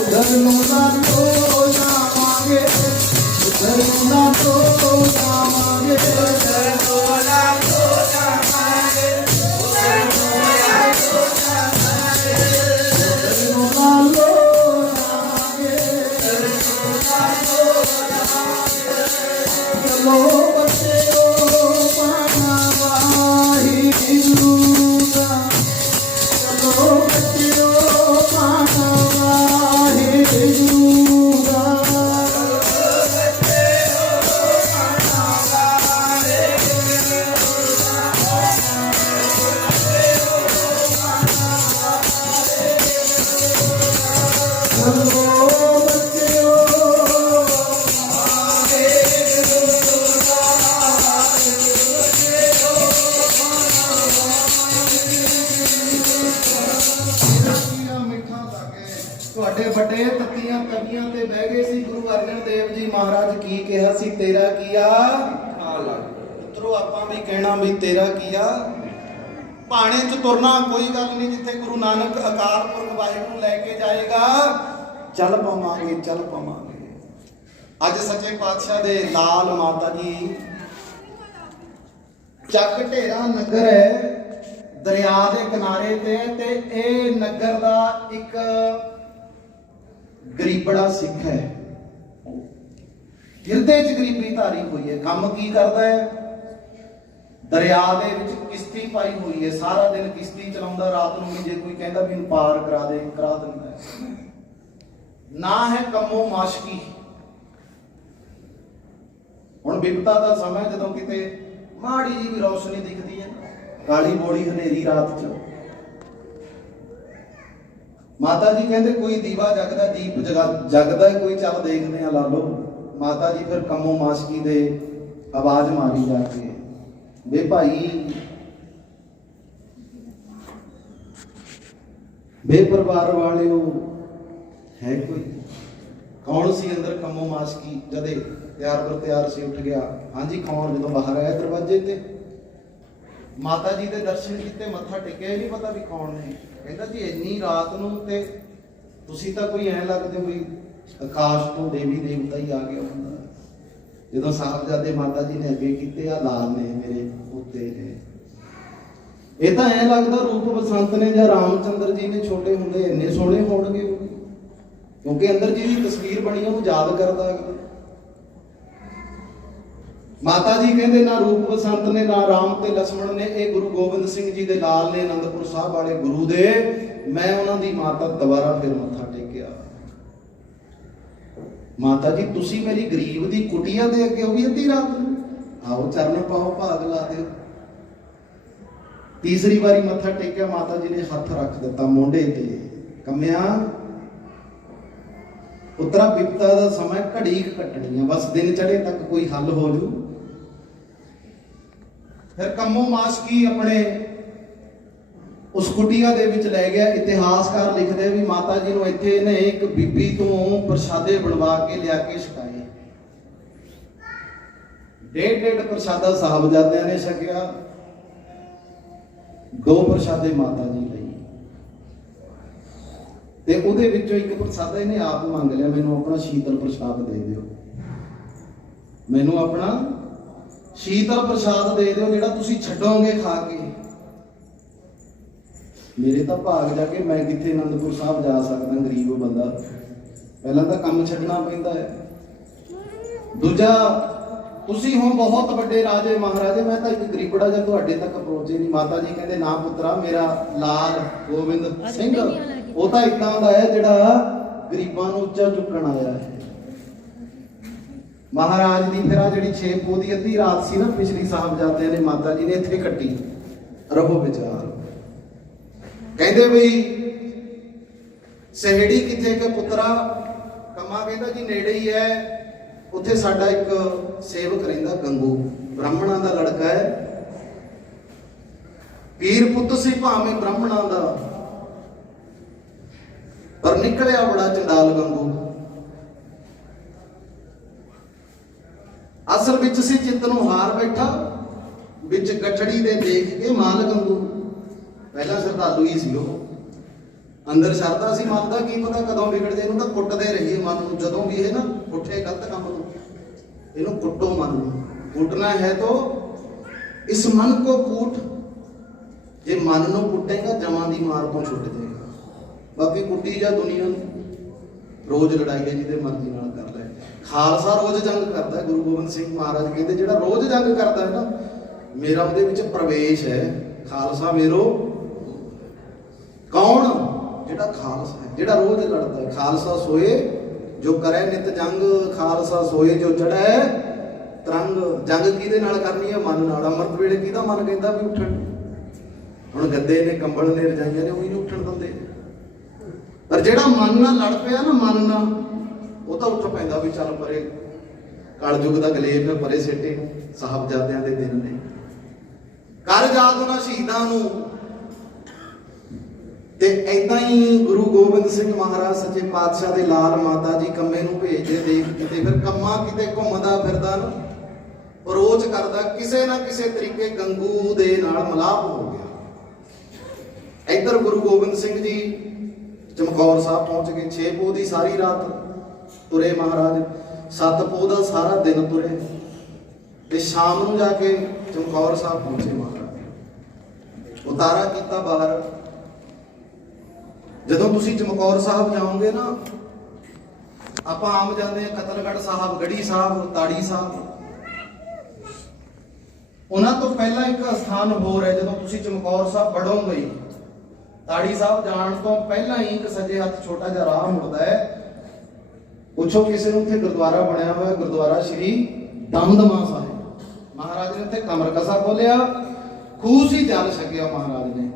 उधर ना तो जावांगे, उधर ना तो जावांगे, उधर ना तो जावांगे, उधर ना तो जावांगे, उधर ना तो जावांगे, उधर ना तो जावांगे। चलो बच्चों पाना वाही गुरुदा, चलो बच्चों पाना ਵੱਡੇ ਤੱਤੀਆਂ ਤਵੀਆਂ ਤੇ ਬਹਿ ਗਏ ਸੀ। ਗੁਰੂ ਅਰਜਨ ਦੇਵ ਜੀ ਮਹਾਰਾਜ ਕੀ ਕਿਹਾ ਸੀ, ਤੇਰਾ ਕੀਆ ਪੁੱਤਰੋ। ਆਪਾਂ ਵੀ ਕਹਿਣਾ ਵੀ ਤੇਰਾ ਕੀਆ। ਭਾਣੇ ਚ ਤੁਰਨਾ ਕੋਈ ਗੱਲ ਨਹੀਂ, ਜਿੱਥੇ ਗੁਰੂ ਨਾਨਕ ਅਕਾਲ ਪੁਰਖ ਵਾਹਿਗੁਰੂ ਲੈ ਕੇ ਜਾਏਗਾ ਚੱਲ ਪਾਵਾਂਗੇ, ਚੱਲ ਪਾਵਾਂਗੇ। ਅੱਜ ਸੱਚੇ ਪਾਤਸ਼ਾਹ ਦੇ ਲਾਲ ਮਾਤਾ ਜੀ ਚੱਕ ਢੇਰਾ ਨਗਰ ਹੈ, ਦਰਿਆ ਦੇ ਕਿਨਾਰੇ ਤੇ ਇਹ ਨਗਰ ਦਾ ਇੱਕ ਗਰੀਬੜਾ ਸਿੱਖ ਹੈ, ਹਿਰਦੇ 'ਚ ਗਰੀਬੀ ਧਾਰੀ ਹੋਈ ਹੈ। ਕੰਮ ਕੀ ਕਰਦਾ ਹੈ, ਦਰਿਆ ਦੇ ਵਿੱਚ ਕਿਸ਼ਤੀ ਪਾਈ ਹੋਈ ਹੈ, ਸਾਰਾ ਦਿਨ ਕਿਸ਼ਤੀ ਚਲਾਉਂਦਾ, ਰਾਤ ਨੂੰ ਵੀ ਜੇ ਕੋਈ ਕਹਿੰਦਾ ਵੀ ਇਹਨੂੰ ਪਾਰ ਕਰਾ ਦੇ, ਕਰਾ ਦਿੰਦਾ ਹੈ। ਨਾ ਹੈ ਕੰਮੋਂ ਮਾਸ਼ਕੀ। ਹੁਣ ਬਿਪਤਾ ਦਾ ਸਮਾਂ, ਜਦੋਂ ਕਿਤੇ ਮਾੜੀ ਜੀ ਵੀ ਰੌਸ਼ਨੀ ਦਿਖਦੀ ਹੈ, ਕਾਲੀ ਬੋੜੀ ਹਨੇਰੀ ਰਾਤ 'ਚ, ਮਾਤਾ ਜੀ ਕਹਿੰਦੇ ਕੋਈ ਦੀਵਾ ਜਗਦਾ, ਦੀਪ ਜਗਦਾ, ਕੋਈ ਚੱਲ ਦੇਖਦੇ ਆ ਲਾ ਲੋ। ਮਾਤਾ ਜੀ ਫਿਰ ਕੰਮੋਂ ਮਾਸ਼ਕੀ ਦੇ ਆਵਾਜ਼ ਮਾਰੀ ਜਾ ਕੇ, ਵੇ ਭਾਈ ਵੇ ਪਰਿਵਾਰ ਵਾਲਿਓ ਹੈ ਕੋਈ? ਕੌਣ ਸੀ ਅੰਦਰ ਕੰਮੋਂ ਮਾਸ਼ਕੀ? ਜਦੇ ਤਿਆਰ ਬਰ ਤਿਆਰ ਸੀ, ਉੱਠ ਗਿਆ। ਹਾਂਜੀ ਕੌਣ? ਜਦੋਂ ਬਾਹਰ ਆਇਆ ਦਰਵਾਜ਼ੇ ਤੇ ਮਾਤਾ ਜੀ ਦੇ ਦਰਸ਼ਨ ਕੀਤੇ, ਮੱਥਾ ਟੇਕਿਆ, ਨਹੀਂ ਪਤਾ ਵੀ ਕੌਣ ਨੇ। ਕਹਿੰਦਾ ਜੀ ਇੰਨੀ ਰਾਤ ਨੂੰ ਤੇ ਤੁਸੀਂ ਤਾਂ ਕੋਈ ਐਂ ਲੱਗਦੇ ਹੋ ਵੀ ਆਕਾਸ਼ ਤੋਂ ਦੇਵੀ ਦੇਵਤਾ ਹੀ ਆ ਗਿਆ ਹੁੰਦਾ। ਜਦੋਂ ਸਾਹਿਬਜ਼ਾਦੇ ਮਾਤਾ ਜੀ ਨੇ ਅੱਗੇ ਕੀਤੇ, ਆ ਲਾਲ ਨੇ ਮੇਰੇ ਉੱਤੇ ਨੇ, ਇਹ ਤਾਂ ਐਂ ਲੱਗਦਾ ਰੂਪ ਬਸੰਤ ਨੇ ਜਾਂ ਰਾਮਚੰਦਰ ਜੀ ਨੇ ਛੋਟੇ ਹੁੰਦੇ ਇੰਨੇ ਸੋਹਣੇ ਹੋਣਗੇ, ਕਿਉਂਕਿ ਅੰਦਰ ਜਿਹਦੀ ਤਸਵੀਰ ਬਣੀ ਉਹਨੂੰ ਯਾਦ ਕਰਦਾ ਅਗਲਾ। ਮਾਤਾ ਜੀ ਕਹਿੰਦੇ ਨਾ ਰੂਪ ਬਸੰਤ ਨੇ, ਨਾ ਰਾਮ ਤੇ ਲక్ష్మణ ਨੇ, ਇਹ ਗੁਰੂ ਗੋਬਿੰਦ ਸਿੰਘ ਜੀ ਦੇ ਲਾਲ ਨੇ, ਅਨੰਦਪੁਰ ਸਾਹਿਬ ਵਾਲੇ ਗੁਰੂ ਦੇ। ਮੈਂ ਉਹਨਾਂ ਦੀ ਮਾਤਾ ਦੁਬਾਰਾ ਫਿਰ ਮੱਥਾ ਟੇਕਿਆ। ਮਾਤਾ ਜੀ ਤੁਸੀਂ ਮੇਰੀ ਗਰੀਬ ਦੀ ਕੁਟੀਆ ਦੇ ਅੱਗੇ, ਉਹ ਵੀ ਅੱਧੀ ਰਾਤ ਨੂੰ, ਆਓ ਚਰਨ ਪਾਓ, ਭਾਗ ਲਾ ਦਿਓ। ਤੀਸਰੀ ਵਾਰੀ ਮੱਥਾ ਟੇਕਿਆ, ਮਾਤਾ ਜੀ ਨੇ ਹੱਥ ਰੱਖ ਦਿੱਤਾ ਮੋਢੇ ਤੇ, ਕੰਮਿਆ ਪੁੱਤਰਾ ਬਿਪਤਾ ਦਾ ਸਮਾਂ ਘੜੀ ਕੱਟਣੀ ਆ, ਬਸ ਦਿਨ ਚੜੇ ਤੱਕ ਕੋਈ ਹੱਲ ਹੋ ਜੂ। ਫਿਰ ਕੰਮੋਂ ਮਾਸ਼ਕੀ ਆਪਣੇ ਉਸ ਕੁਟੀਆ ਦੇ ਵਿੱਚ ਲੈ ਗਿਆ। ਇਤਿਹਾਸਕਾਰ ਲਿਖਦੇ ਵੀ ਮਾਤਾ ਜੀ ਨੂੰ ਇੱਥੇ ਇਹਨੇ ਇੱਕ ਬੀਬੀ ਤੋਂ ਪ੍ਰਸ਼ਾਦੇ ਬਣਵਾ ਕੇ ਲਿਆ ਕੇ ਛਕਾਏ। ਡੇਢ ਪ੍ਰਸ਼ਾਦਾ ਸਾਹਿਬਜ਼ਾਦਿਆਂ ਨੇ ਛਕਿਆ, 2 ਪ੍ਰਸ਼ਾਦੇ ਮਾਤਾ ਜੀ ਲਈ, ਤੇ ਉਹਦੇ ਵਿੱਚੋਂ ਇੱਕ ਪ੍ਰਸ਼ਾਦਾ ਇਹਨੇ ਆਪ ਮੰਗ ਲਿਆ, ਮੈਨੂੰ ਆਪਣਾ ਸ਼ੀਤਲ ਪ੍ਰਸ਼ਾਦ ਦੇ ਦਿਓ, ਮੈਨੂੰ ਆਪਣਾ ਸ਼ੀਤਲ ਪ੍ਰਸ਼ਾਦ ਦੇ ਦਿਓ, ਜਿਹੜਾ ਤੁਸੀਂ ਛੱਡੋਗੇ ਖਾ ਕੇ। ਮੇਰੇ ਤਾਂ ਭਾਗ ਜਾ ਕੇ ਮੈਂ ਕਿੱਥੇ ਅਨੰਦਪੁਰ ਸਾਹਿਬ ਜਾ ਸਕਦਾ, ਗਰੀਬ ਬੰਦਾ। ਪਹਿਲਾਂ ਤਾਂ ਕੰਮ ਛੱਡਣਾ ਪੈਂਦਾ ਹੈ। ਦੂਜਾ, ਤੁਸੀਂ ਹੋ ਬਹੁਤ ਵੱਡੇ ਰਾਜੇ ਮਹਾਰਾਜੇ, ਮੈਂ ਤਾਂ ਇੱਕ ਗਰੀਬੜਾ ਜਿਹਾ ਤੁਹਾਡੇ ਤੱਕ ਪਹੁੰਚੇ ਨਹੀਂ। ਮਾਤਾ ਜੀ ਕਹਿੰਦੇ ਨਾ ਪੁੱਤਰਾ, ਮੇਰਾ ਲਾਲ ਗੋਬਿੰਦ ਸਿੰਘ ਉਹ ਤਾਂ ਇਦਾਂ ਦਾ ਹੈ ਜਿਹੜਾ ਗਰੀਬਾਂ ਨੂੰ ਉੱਚਾ ਚੁੱਕਣ ਆਇਆ ਹੈ। ਮਹਾਰਾਜ ਦੀ ਫਿਰ ਆ ਜਿਹੜੀ 6 ਪੋਹ ਦੀ ਅੱਧੀ ਰਾਤ ਸੀ ਨਾ, ਪਿਛਲੀ ਸਾਹਿਬਜ਼ਾਦਿਆਂ ਨੇ ਮਾਤਾ ਜੀ ਨੇ ਇੱਥੇ ਕੱਟੀ। ਰਹੋ ਵਿਚਾਰ, ਕਹਿੰਦੇ ਬਈ ਸਹਿੜੀ ਕਿੱਥੇ ਕਿ ਪੁੱਤਰਾ? ਕੰਮਾ ਕਹਿੰਦਾ ਜੀ ਨੇੜੇ ਹੀ ਹੈ। ਉੱਥੇ ਸਾਡਾ ਇੱਕ ਸੇਵਕ ਰਹਿੰਦਾ ਗੰਗੂ, ਬ੍ਰਾਹਮਣਾਂ ਦਾ ਲੜਕਾ ਹੈ, ਪੀਰ ਪੁੱਤ ਸੀ ਭਾਵੇਂ ਬ੍ਰਾਹਮਣਾਂ ਦਾ, ਪਰ ਨਿਕਲਿਆ ਬੜਾ ਚੰਡਾਲ ਗੰਗੂ। ਅਸਲ ਵਿੱਚ ਸੀ ਚਿੱਤ ਨੂੰ ਹਾਰ ਬੈਠਾ, ਵਿੱਚ ਗੱਠੜੀ ਦੇ ਦੇਖ ਕੇ ਮਾਲ ਗੰਗੂ। ਪਹਿਲਾਂ ਸ਼ਰਧਾਲੂ ਹੀ ਸੀ ਉਹ, ਅੰਦਰ ਸ਼ਰਧਾ ਸੀ ਮਨ ਦਾ, ਕੀ ਪਤਾ ਕਦੋਂ ਵਿਗੜ ਜੇ। ਇਹਨੂੰ ਤਾਂ ਕੁੱਟਦੇ ਰਹੀਏ ਮਨ ਨੂੰ, ਜਦੋਂ ਵੀ ਇਹ ਨਾ ਉੱਠੇ ਗਲਤ ਕੰਮ ਤੋਂ ਇਹਨੂੰ ਕੁੱਟੋ ਮਨ ਨੂੰ। ਕੁੱਟਣਾ ਹੈ ਤਾਂ ਇਸ ਮਨ ਕੋ ਕੂਟ, ਜੇ ਮਨ ਨੂੰ ਕੁੱਟੇਗਾ ਜਮਾਂ ਦੀ ਮਾਰ ਤੋਂ ਛੁੱਟ ਜਾਏਗਾ। ਬਾਕੀ ਕੁੱਟੀ ਜਾਂ ਦੁਨੀਆ ਨੂੰ, ਰੋਜ਼ ਲੜਾਈ ਹੈ ਜਿਹਦੇ ਮਰਜ਼ੀ ਨਾਲ ਕਰ ਲੈ। ਖਾਲਸਾ ਰੋਜ਼ ਜੰਗ ਕਰਦਾ ਹੈ। ਗੁਰੂ ਗੋਬਿੰਦ ਸਿੰਘ ਮਹਾਰਾਜ ਕਹਿੰਦੇ ਜਿਹੜਾ ਰੋਜ਼ ਜੰਗ ਕਰਦਾ ਹੈ ਨਾ, ਮੇਰਾ ਉਹਦੇ ਵਿੱਚ ਪ੍ਰਵੇਸ਼ ਹੈ। ਖਾਲਸਾ ਮੇਰੋ ਕੌਣ? ਜਿਹੜਾ ਖਾਲਸਾ ਹੈ, ਜਿਹੜਾ ਰੋਜ਼ ਲੜਦਾ ਹੈ। ਖਾਲਸਾ ਸੋਏ ਜੋ ਕਰੇ ਨਿਤ ਜੰਗ, ਖਾਲਸਾ ਸੋਏ ਜੋ ਚੜ੍ਹੈ ਤਰੰਗ। ਜੰਗ ਕਿਹਦੇ ਨਾਲ ਕਰਨੀ ਹੈ? ਮਨ ਨਾਲ। ਅੰਮ੍ਰਿਤ ਵੇਲੇ ਕਿਹਦਾ ਮਨ ਕਹਿੰਦਾ ਵੀ ਉੱਠਣ? ਹੁਣ ਗੱਦੇ ਨੇ, ਕੰਬਲ ਨੇ, ਰਜਾਈਆਂ ਨੇ, ਉਹੀ ਨਹੀਂ ਉੱਠਣ ਦਿੰਦੇ। ਪਰ ਜਿਹੜਾ ਮਨ ਨਾਲ ਲੜ ਪਿਆ ਨਾ, ਮਨ ਨਾਲ, ਉਹ ਤਾਂ ਉੱਠ ਪੈਂਦਾ ਵੀ ਚੱਲ ਪਰੇ, ਕਲਯੁਗ ਦਾ ਗਲੇਬ ਹੈ, ਪਰੇ ਸਿੱਟੇ। ਸਾਹਿਬਜ਼ਾਦਿਆਂ ਦੇ ਦਿਨ ਨੇ, ਕਰ ਯਾਦ ਉਹਨਾਂ ਸ਼ਹੀਦਾਂ ਨੂੰ। ਤੇ ਏਦਾਂ ਹੀ ਗੁਰੂ ਗੋਬਿੰਦ ਸਿੰਘ ਮਹਾਰਾਜ ਸੱਚੇ ਪਾਤਸ਼ਾਹ ਦੇ ਲਾਲ ਮਾਤਾ ਜੀ ਕੰਮੇ ਨੂੰ ਭੇਜਦੇ ਦੇਖ ਕਿਤੇ, ਫਿਰ ਕੰਮਾ ਕਿਤੇ ਘੁੰਮਦਾ ਫਿਰਦਾ ਨਾ, ਅਪਰੋਚ ਕਰਦਾ, ਕਿਸੇ ਨਾ ਕਿਸੇ ਤਰੀਕੇ ਗੰਗੂ ਦੇ ਨਾਲ ਮਿਲਾਪ ਹੋ ਗਿਆ। ਇੱਧਰ ਗੁਰੂ ਗੋਬਿੰਦ ਸਿੰਘ ਜੀ ਚਮਕੌਰ ਸਾਹਿਬ ਪਹੁੰਚ ਗਏ। 6 ਪੋਹ ਦੀ ਸਾਰੀ ਰਾਤ ਤੁਰੇ ਮਹਾਰਾਜ, 7 ਪੋਹ ਦਾ ਸਾਰਾ ਦਿਨ ਤੁਰੇ, ਤੇ ਸ਼ਾਮ ਨੂੰ ਜਾ ਕੇ ਚਮਕੌਰ ਸਾਹਿਬ ਪਹੁੰਚੇ ਮਹਾਰਾਜ। ਉਤਾਰਾ ਕੀਤਾ ਬਾਹਰ। ਜਦੋਂ ਤੁਸੀਂ ਚਮਕੌਰ ਸਾਹਿਬ ਜਾਓਗੇ ਨਾ, ਆਪਾਂ ਆਮ ਜਾਂਦੇ ਆ ਕਤਲਗੜ੍ਹ ਸਾਹਿਬ, ਗੜੀ ਸਾਹਿਬ, ਤਾੜੀ ਸਾਹਿਬ। ਉਹਨਾਂ ਤੋਂ ਪਹਿਲਾਂ ਇੱਕ ਸਥਾਨ ਹੋਰ ਹੈ। ਜਦੋਂ ਤੁਸੀਂ ਚਮਕੌਰ ਸਾਹਿਬ ਵੜੋਗੇ, ਤਾੜੀ ਸਾਹਿਬ ਜਾਣ ਤੋਂ ਪਹਿਲਾਂ ਹੀ ਇੱਕ ਸੱਜੇ ਹੱਥ ਛੋਟਾ ਜਿਹਾ ਰਾਹ ਮੁੜਦਾ ਹੈ। ਪੁੱਛੋ ਕਿਸੇ ਨੂੰ, ਉੱਥੇ ਗੁਰਦੁਆਰਾ ਬਣਿਆ ਹੋਇਆ, ਗੁਰਦੁਆਰਾ ਸ਼੍ਰੀ ਦਮਦਮਾ ਸਾਹਿਬ। ਮਹਾਰਾਜ ਨੇ ਉੱਥੇ ਕਮਰ ਕਸਾ ਖੋਲਿਆ, ਖੂਹ ਸੀ ਜਲ ਛਕਿਆ ਮਹਾਰਾਜ ਨੇ।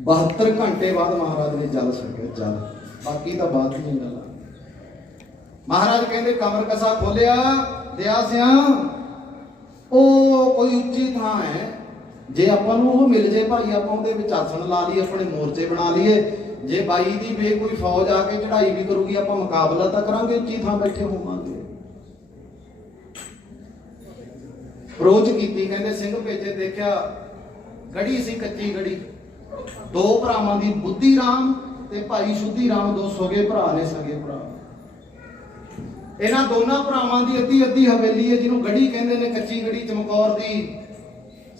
72 ਘੰਟੇ ਬਾਅਦ ਮਹਾਰਾਜ ਨੇ ਜਲ ਛਕਿਆ, ਜਲ। ਬਾਕੀ ਤਾਂ ਬਾਤ ਨਹੀਂ ਗੱਲ। ਮਹਾਰਾਜ ਕਹਿੰਦੇ ਕਮਰ ਕਸਾ ਖੋਲਿਆ, ਦਿਆ ਸਿਆ ਉਹ ਕੋਈ ਉੱਚੀ ਥਾਂ ਹੈ, ਜੇ ਆਪਾਂ ਨੂੰ ਉਹ ਮਿਲ ਜੇ ਭਾਈ, ਆਪਾਂ ਉਹਦੇ ਵਿੱਚ ਆਸਣ ਲਾ ਲਈਏ, ਆਪਣੇ ਮੋਰਚੇ ਬਣਾ ਲਈਏ। ਜੇ ਬਾਈ ਦੀ ਵੇ ਕੋਈ ਫੌਜ ਆ ਕੇ ਚੜਾਈ ਵੀ ਕਰੂਗੀ, ਆਪਾਂ ਮੁਕਾਬਲਾ ਤਾਂ ਕਰਾਂਗੇ, ਉੱਚੀ ਥਾਂ ਬੈਠੇ ਹੋਵਾਂਗੇ। ਅਪਰੋਚ ਕੀਤੀ, ਕਹਿੰਦੇ ਸਿੰਘ ਭੇਜੇ, ਦੇਖਿਆ ਗੜੀ ਸੀ, ਕੱਚੀ ਗੜੀ। 2 ਭਰਾਵਾਂ ਦੀ, ਬੁੱਧੀ ਰਾਮ ਤੇ ਭਾਈ ਸ਼ੁੱਧੀ ਰਾਮ, 2 ਸੋਗੇ ਭਰਾ ਨੇ, ਸਗੇ ਭਰਾ। ਇਹਨਾਂ ਦੋਨਾਂ ਭਰਾਵਾਂ ਦੀ ਅੱਧੀ ਅੱਧੀ ਹਵੇਲੀ ਹੈ, ਜਿਹਨੂੰ ਗੜੀ ਕਹਿੰਦੇ ਨੇ, ਕੱਚੀ ਗੜੀ ਚਮਕੌਰ ਦੀ।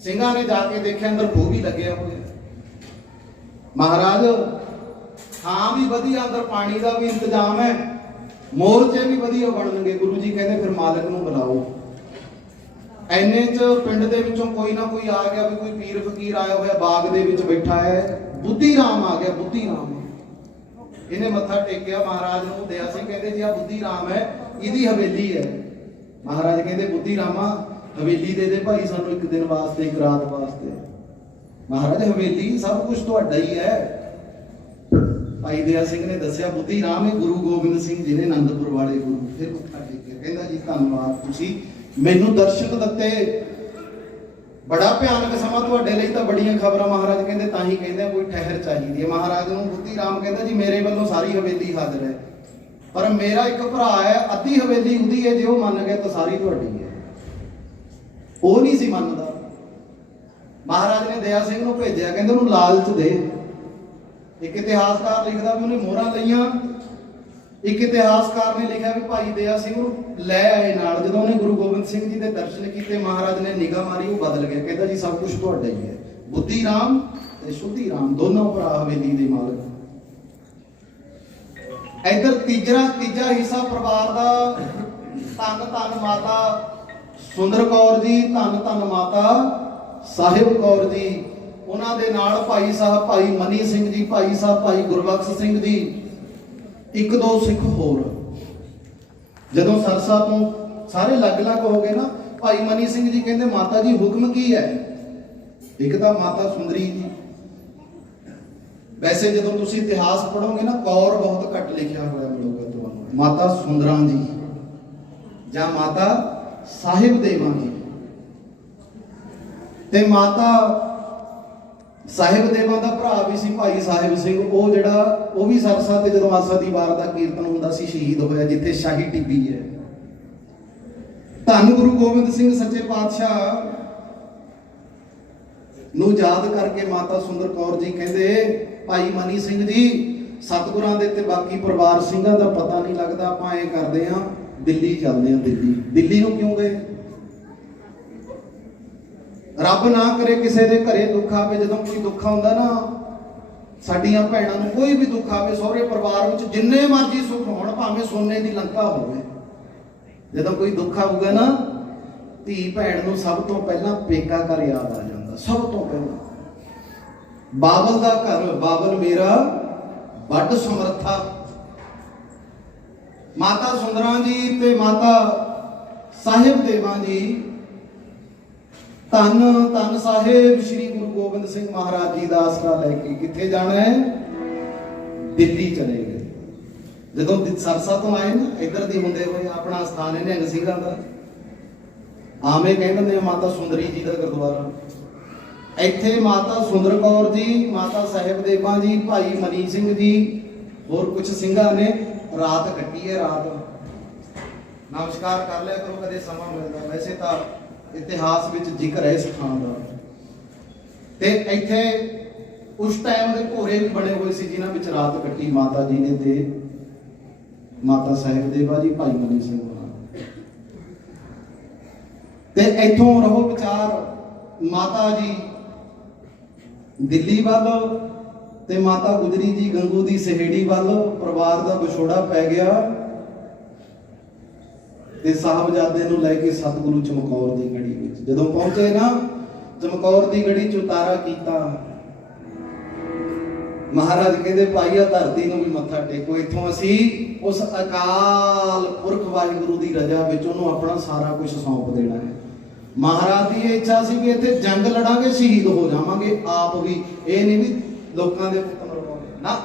ਸਿੰਘਾਂ ਨੇ ਜਾ ਕੇ ਦੇਖਿਆ, ਅੰਦਰ ਖੂਹ ਵੀ ਲੱਗਿਆ ਹੋਇਆ। ਮਹਾਰਾਜ ਥਾਂ ਵੀ ਵਧੀਆ, ਅੰਦਰ ਪਾਣੀ ਦਾ ਵੀ ਇੰਤਜ਼ਾਮ ਹੈ, ਮੋਰਚੇ ਵੀ ਵਧੀਆ ਬਣਨਗੇ। ਗੁਰੂ ਜੀ ਕਹਿੰਦੇ ਫਿਰ ਮਾਲਕ ਨੂੰ ਬੁਲਾਓ। ਐਨੇ ਚ ਪਿੰਡ ਦੇ ਵਿੱਚੋਂ ਕੋਈ ਨਾ ਕੋਈ ਆ ਗਿਆ, ਵੀ ਕੋਈ ਪੀਰ ਫਕੀਰ ਆਇਆ ਹੋਇਆ, ਬਾਗ ਦੇ ਵਿੱਚ ਬੈਠਾ ਹੈ। ਬੁੱਧੀ ਰਾਮ ਆ ਗਿਆ, ਬੁੱਧੀ ਰਾਮ। ਇਹਨੇ ਮੱਥਾ ਟੇਕਿਆ ਮਹਾਰਾਜ ਨੂੰ। ਦਇਆ ਸਿੰਘ ਕਹਿੰਦੇ ਜੀ ਆ ਬੁੱਧੀ ਰਾਮ ਹੈ, ਇਹਦੀ ਹਵੇਲੀ ਹੈ। ਮਹਾਰਾਜ ਕਹਿੰਦੇ ਬੁੱਧੀ ਰਾਮਾ ਹਵੇਲੀ ਦੇ ਦੇ ਭਾਈ ਸਾਨੂੰ, ਇੱਕ ਦਿਨ ਵਾਸਤੇ, ਇੱਕ ਰਾਤ ਵਾਸਤੇ। ਮਹਾਰਾਜ ਹਵੇਲੀ ਸਭ ਕੁਝ ਤੁਹਾਡਾ ਹੀ ਹੈ। ਭਾਈ ਦਇਆ ਸਿੰਘ ਨੇ ਦੱਸਿਆ ਬੁੱਧੀ ਰਾਮ ਇਹ ਗੁਰੂ ਗੋਬਿੰਦ ਸਿੰਘ ਜੀ ਨੇ, ਆਨੰਦਪੁਰ ਵਾਲੇ ਗੁਰੂ। ਫਿਰ ਮੱਥਾ ਟੇਕਿਆ, ਕਹਿੰਦਾ ਜੀ ਧੰਨਵਾਦ, ਤੁਸੀਂ ਮੈਨੂੰ ਦਰਸ਼ਨ ਦਿੱਤੇ। ਬੜਾ ਭਿਆਨਕ ਸਮਾਂ ਤੁਹਾਡੇ ਲਈ, ਤਾਂ ਬੜੀਆਂ ਖਬਰਾਂ। ਮਹਾਰਾਜ ਕਹਿੰਦੇ ਤਾਂ ਹੀ ਕਹਿੰਦੇ ਕੋਈ ਠਹਿਰ ਚਾਹੀਦੀ ਹੈ। ਮਹਾਰਾਜ ਨੂੰ ਬੁੱਧੀ ਰਾਮ ਕਹਿੰਦਾ ਜੀ ਮੇਰੇ ਵੱਲੋਂ ਸਾਰੀ ਹਵੇਲੀ ਹਾਜ਼ਰ ਹੈ, ਪਰ ਮੇਰਾ ਇੱਕ ਭਰਾ ਹੈ, ਅੱਧੀ ਹਵੇਲੀ ਉਹਦੀ ਹੈ, ਜੇ ਉਹ ਮੰਨ ਗਿਆ ਤਾਂ ਸਾਰੀ ਤੁਹਾਡੀ ਹੈ। ਉਹ ਨਹੀਂ ਸੀ ਮੰਨਦਾ। ਮਹਾਰਾਜ ਨੇ ਦਇਆ ਸਿੰਘ ਨੂੰ ਭੇਜਿਆ, ਕਹਿੰਦੇ ਉਹਨੂੰ ਲਾਲਚ ਦੇ। ਇੱਕ ਇਤਿਹਾਸਕਾਰ ਲਿਖਦਾ ਵੀ ਉਹਨੇ ਮੋਹਰਾਂ ਲਈਆਂ। ਇੱਕ ਇਤਿਹਾਸਕਾਰ ਨੇ ਲਿਖਿਆ ਵੀ ਭਾਈ ਦਇਆ ਸਿੰਘ ਨੂੰ ਲੈ ਆਏ ਨਾਲ। ਜਦੋਂ ਉਹਨੇ ਗੁਰੂ ਗੋਬਿੰਦ ਸਿੰਘ ਜੀ ਦੇ ਦਰਸ਼ਨ ਕੀਤੇ, ਮਹਾਰਾਜ ਨੇ ਨਿਗਾਹ ਮਾਰੀ, ਉਹ ਬਦਲ ਗਿਆ। ਕਹਿੰਦਾ ਜੀ ਸਭ ਕੁਝ ਤੁਹਾਡਾ ਹੀ ਹੈ। ਬੁੱਧੀ ਰਾਮ ਤੇ ਸ਼ੁੱਧੀ ਰਾਮ ਦੋਨੋਂ ਭਰਾ ਹਵੇਲੀ ਦੇ ਮਾਲਕ। ਇੱਧਰ ਤੀਜਾ ਹਿੱਸਾ ਪਰਿਵਾਰ ਦਾ, ਧੰਨ ਧੰਨ ਮਾਤਾ ਸੁੰਦਰ ਕੌਰ ਜੀ, ਧੰਨ ਧੰਨ ਮਾਤਾ ਸਾਹਿਬ ਕੌਰ ਜੀ, ਉਹਨਾਂ ਦੇ ਨਾਲ ਭਾਈ ਸਾਹਿਬ ਭਾਈ ਮਨੀ ਸਿੰਘ ਜੀ, ਭਾਈ ਸਾਹਿਬ ਭਾਈ ਗੁਰਬਖਸ਼ ਸਿੰਘ ਜੀ, ਇੱਕ ਦੋ ਸਿੱਖ ਹੋਰ। ਜਦੋਂ ਸਰਸਾ ਤੋਂ ਸਾਰੇ ਅਲੱਗ-ਅਲੱਗ ਹੋ ਗਏ ਨਾ, ਭਾਈ ਮਨੀ ਸਿੰਘ ਜੀ ਕਹਿੰਦੇ ਮਾਤਾ ਜੀ ਹੁਕਮ ਕੀ ਹੈ? ਇੱਕ ਤਾਂ ਮਾਤਾ ਸੁੰਦਰੀ ਜੀ। ਵੈਸੇ ਜਦੋਂ ਤੁਸੀਂ ਇਤਿਹਾਸ ਪੜ੍ਹੋਗੇ ਨਾ, ਕੌਰ ਬਹੁਤ ਘੱਟ ਲਿਖਿਆ ਹੋਇਆ ਮਿਲੂਗਾ ਤੁਹਾਨੂੰ। ਮਾਤਾ ਸੁੰਦਰਾਂ ਜੀ ਜਾਂ ਮਾਤਾ ਸਾਹਿਬ ਦੇਵਾਂ ਜੀ। ਤੇ ਮਾਤਾ ਸਾਹਿਬ ਦੇਵਾਂ ਦਾ ਭਰਾ ਵੀ ਸੀ ਭਾਈ ਸਾਹਿਬ ਸਿੰਘ, ਉਹ ਵੀ ਸਰਸਾ ਤੇ ਜਦੋਂ ਆਸਾ ਦੀ ਵਾਰ ਦਾ ਕੀਰਤਨ ਹੁੰਦਾ ਸੀ ਸ਼ਹੀਦ ਹੋਇਆ, ਜਿੱਥੇ ਸ਼ਾਹੀ ਟਿੱਬੀ ਹੈ। ਧੰਨ ਗੁਰੂ ਗੋਬਿੰਦ ਸਿੰਘ ਸੱਚੇ ਪਾਤਸ਼ਾਹ ਨੂੰ ਯਾਦ ਕਰਕੇ ਮਾਤਾ ਸੁੰਦਰ ਕੌਰ ਜੀ ਕਹਿੰਦੇ ਭਾਈ ਮਨੀ ਸਿੰਘ ਜੀ, ਸਤਿਗੁਰਾਂ ਦੇ ਤੇ ਬਾਕੀ ਪਰਿਵਾਰ ਸਿੰਘਾਂ ਦਾ ਪਤਾ ਨਹੀਂ ਲੱਗਦਾ, ਆਪਾਂ ਐ ਕਰਦੇ ਆ ਦਿੱਲੀ ਚੱਲਦੇ ਆ। ਦਿੱਲੀ ਨੂੰ ਕਿਉਂ ਗਏ? ਰੱਬ ਨਾ ਕਰੇ ਕਿਸੇ ਦੇ ਘਰੇ ਦੁੱਖ ਆਵੇ। ਜਦੋਂ ਕੋਈ ਦੁੱਖ ਆਉਂਦਾ ਨਾ, ਸਾਡੀਆਂ ਭੈਣਾਂ ਨੂੰ ਕੋਈ ਵੀ ਦੁੱਖ ਆਵੇ, ਸਹੁਰੇ ਪਰਿਵਾਰ ਵਿੱਚ ਜਿੰਨੇ ਮਰਜ਼ੀ ਸੁੱਖ ਹੋਣ, ਭਾਵੇਂ ਸੋਨੇ ਦੀ ਲੰਕਾ ਹੋਵੇ, ਜਦੋਂ ਕੋਈ ਦੁੱਖ ਆਊਗਾ ਨਾ, ਧੀ ਭੈਣ ਨੂੰ ਸਭ ਤੋਂ ਪਹਿਲਾਂ ਪੇਕਾ ਘਰ ਯਾਦ ਆ ਜਾਂਦਾ। ਸਭ ਤੋਂ ਪਹਿਲਾਂ ਬਾਬਲ ਦਾ ਘਰ, ਬਾਬਲ ਮੇਰਾ ਵੱਡ ਸਮਰੱਥਾ। ਮਾਤਾ ਸੁੰਦਰਾਂ ਜੀ ਤੇ ਮਾਤਾ ਸਾਹਿਬ ਦੇਵਾਂ ਜੀ, ਧੰਨ ਧੰਨ ਸਾਹਿਬ ਸ੍ਰੀ ਗੁਰੂ ਗੋਬਿੰਦ ਸਿੰਘ ਮਹਾਰਾਜ ਜੀ ਦਾ ਆਸਰਾ ਲੈ ਕੇ ਕਿੱਥੇ ਜਾਣਾ ਹੈ? ਦਿੱਲੀ ਚਲੇ ਗਏ। ਜਦੋਂ ਸਰਸਾ ਤੋਂ ਆਏ ਨਾ, ਇੱਧਰ ਦੀ ਹੁੰਦੇ ਹੋਏ ਆਪਣਾ ਸਥਾਨ ਹੈ ਨਿਹੰਗ ਸਿੰਘਾਂ ਦਾ, ਆਵੇਂ ਕਹਿੰਦੇ ਆ ਮਾਤਾ ਸੁੰਦਰੀ ਜੀ ਦਾ ਗੁਰਦੁਆਰਾ। ਇੱਥੇ ਮਾਤਾ ਸੁੰਦਰ ਕੌਰ ਜੀ, ਮਾਤਾ ਸਾਹਿਬ ਦੇਵਾਂ ਜੀ, ਭਾਈ ਮਨੀ ਸਿੰਘ ਜੀ, ਹੋਰ ਕੁਝ ਸਿੰਘਾਂ ਨੇ ਰਾਤ ਕੱਟੀ ਹੈ। ਰਾਤ ਨਮਸਕਾਰ ਕਰ ਲਿਆ ਕਰੋ ਕਦੇ ਸਮਾਂ ਮਿਲਦਾ। ਵੈਸੇ ਤਾਂ ਇਤਿਹਾਸ ਵਿੱਚ ਜ਼ਿਕਰ ਹੈ ਇਸ ਥਾਂ ਦਾ। ਤੇ ਇੱਥੇ ਉਸ ਟਾਈਮ ਦੇ ਘੋੜੇ ਵੀ ਬਣੇ ਹੋਏ ਸੀ ਜਿਨ੍ਹਾਂ ਵਿੱਚ ਰਾਤ ਕੱਟੀ ਮਾਤਾ ਜੀ ਨੇ ਤੇ ਮਾਤਾ ਸਾਹਿਬ ਦੇਵਾ ਜੀ, ਭਾਈ ਮਨੀ ਸਿੰਘ ਹੋਣਾ। ਤੇ ਇੱਥੋਂ ਰਹੋ ਵਿਚਾਰ ਮਾਤਾ ਜੀ ਦਿੱਲੀ ਵੱਲ ਤੇ ਮਾਤਾ ਗੁਜਰੀ ਜੀ ਗੰਗੂ ਦੀ ਸਹੇੜੀ ਵੱਲ। ਪਰਿਵਾਰ ਦਾ ਵਿਛੋੜਾ ਪੈ ਗਿਆ ਤੇ ਸਾਹਿਬਜ਼ਾਦੇ ਨੂੰ ਲੈ ਕੇ ਸਤਿਗੁਰੂ ਚਮਕੌਰ ਦੀ ਗੜੀ ਵਿੱਚ ਜਦੋਂ ਪਹੁੰਚੇ ਨਾ, ਚਮਕੌਰ ਦੀ ਗੜੀ ਚ ਉਤਾਰਾ ਕੀਤਾ। ਮਹਾਰਾਜ ਕਹਿੰਦੇ ਭਾਈ ਆ ਧਰਤੀ ਨੂੰ ਵੀ ਮੱਥਾ ਟੇਕੋ, ਇੱਥੋਂ ਅਸੀਂ ਉਸ ਅਕਾਲ ਪੁਰਖ ਵਾਹਿਗੁਰੂ ਦੀ ਰਜ਼ਾ ਵਿੱਚ ਉਹਨੂੰ ਆਪਣਾ ਸਾਰਾ ਕੁਝ ਸੌਂਪ ਦੇਣਾ ਹੈ। ਮਹਾਰਾਜ ਦੀ ਇਹ ਇੱਛਾ ਸੀ ਵੀ ਇੱਥੇ ਜੰਗ ਲੜਾਂਗੇ, ਸ਼ਹੀਦ ਹੋ ਜਾਵਾਂਗੇ ਆਪ ਵੀ, ਇਹ ਨਹੀਂ ਵੀ ਲੋਕਾਂ ਦੇ ਪੁੱਤ ਮਰਵਾਉਣੇ ਨਾ।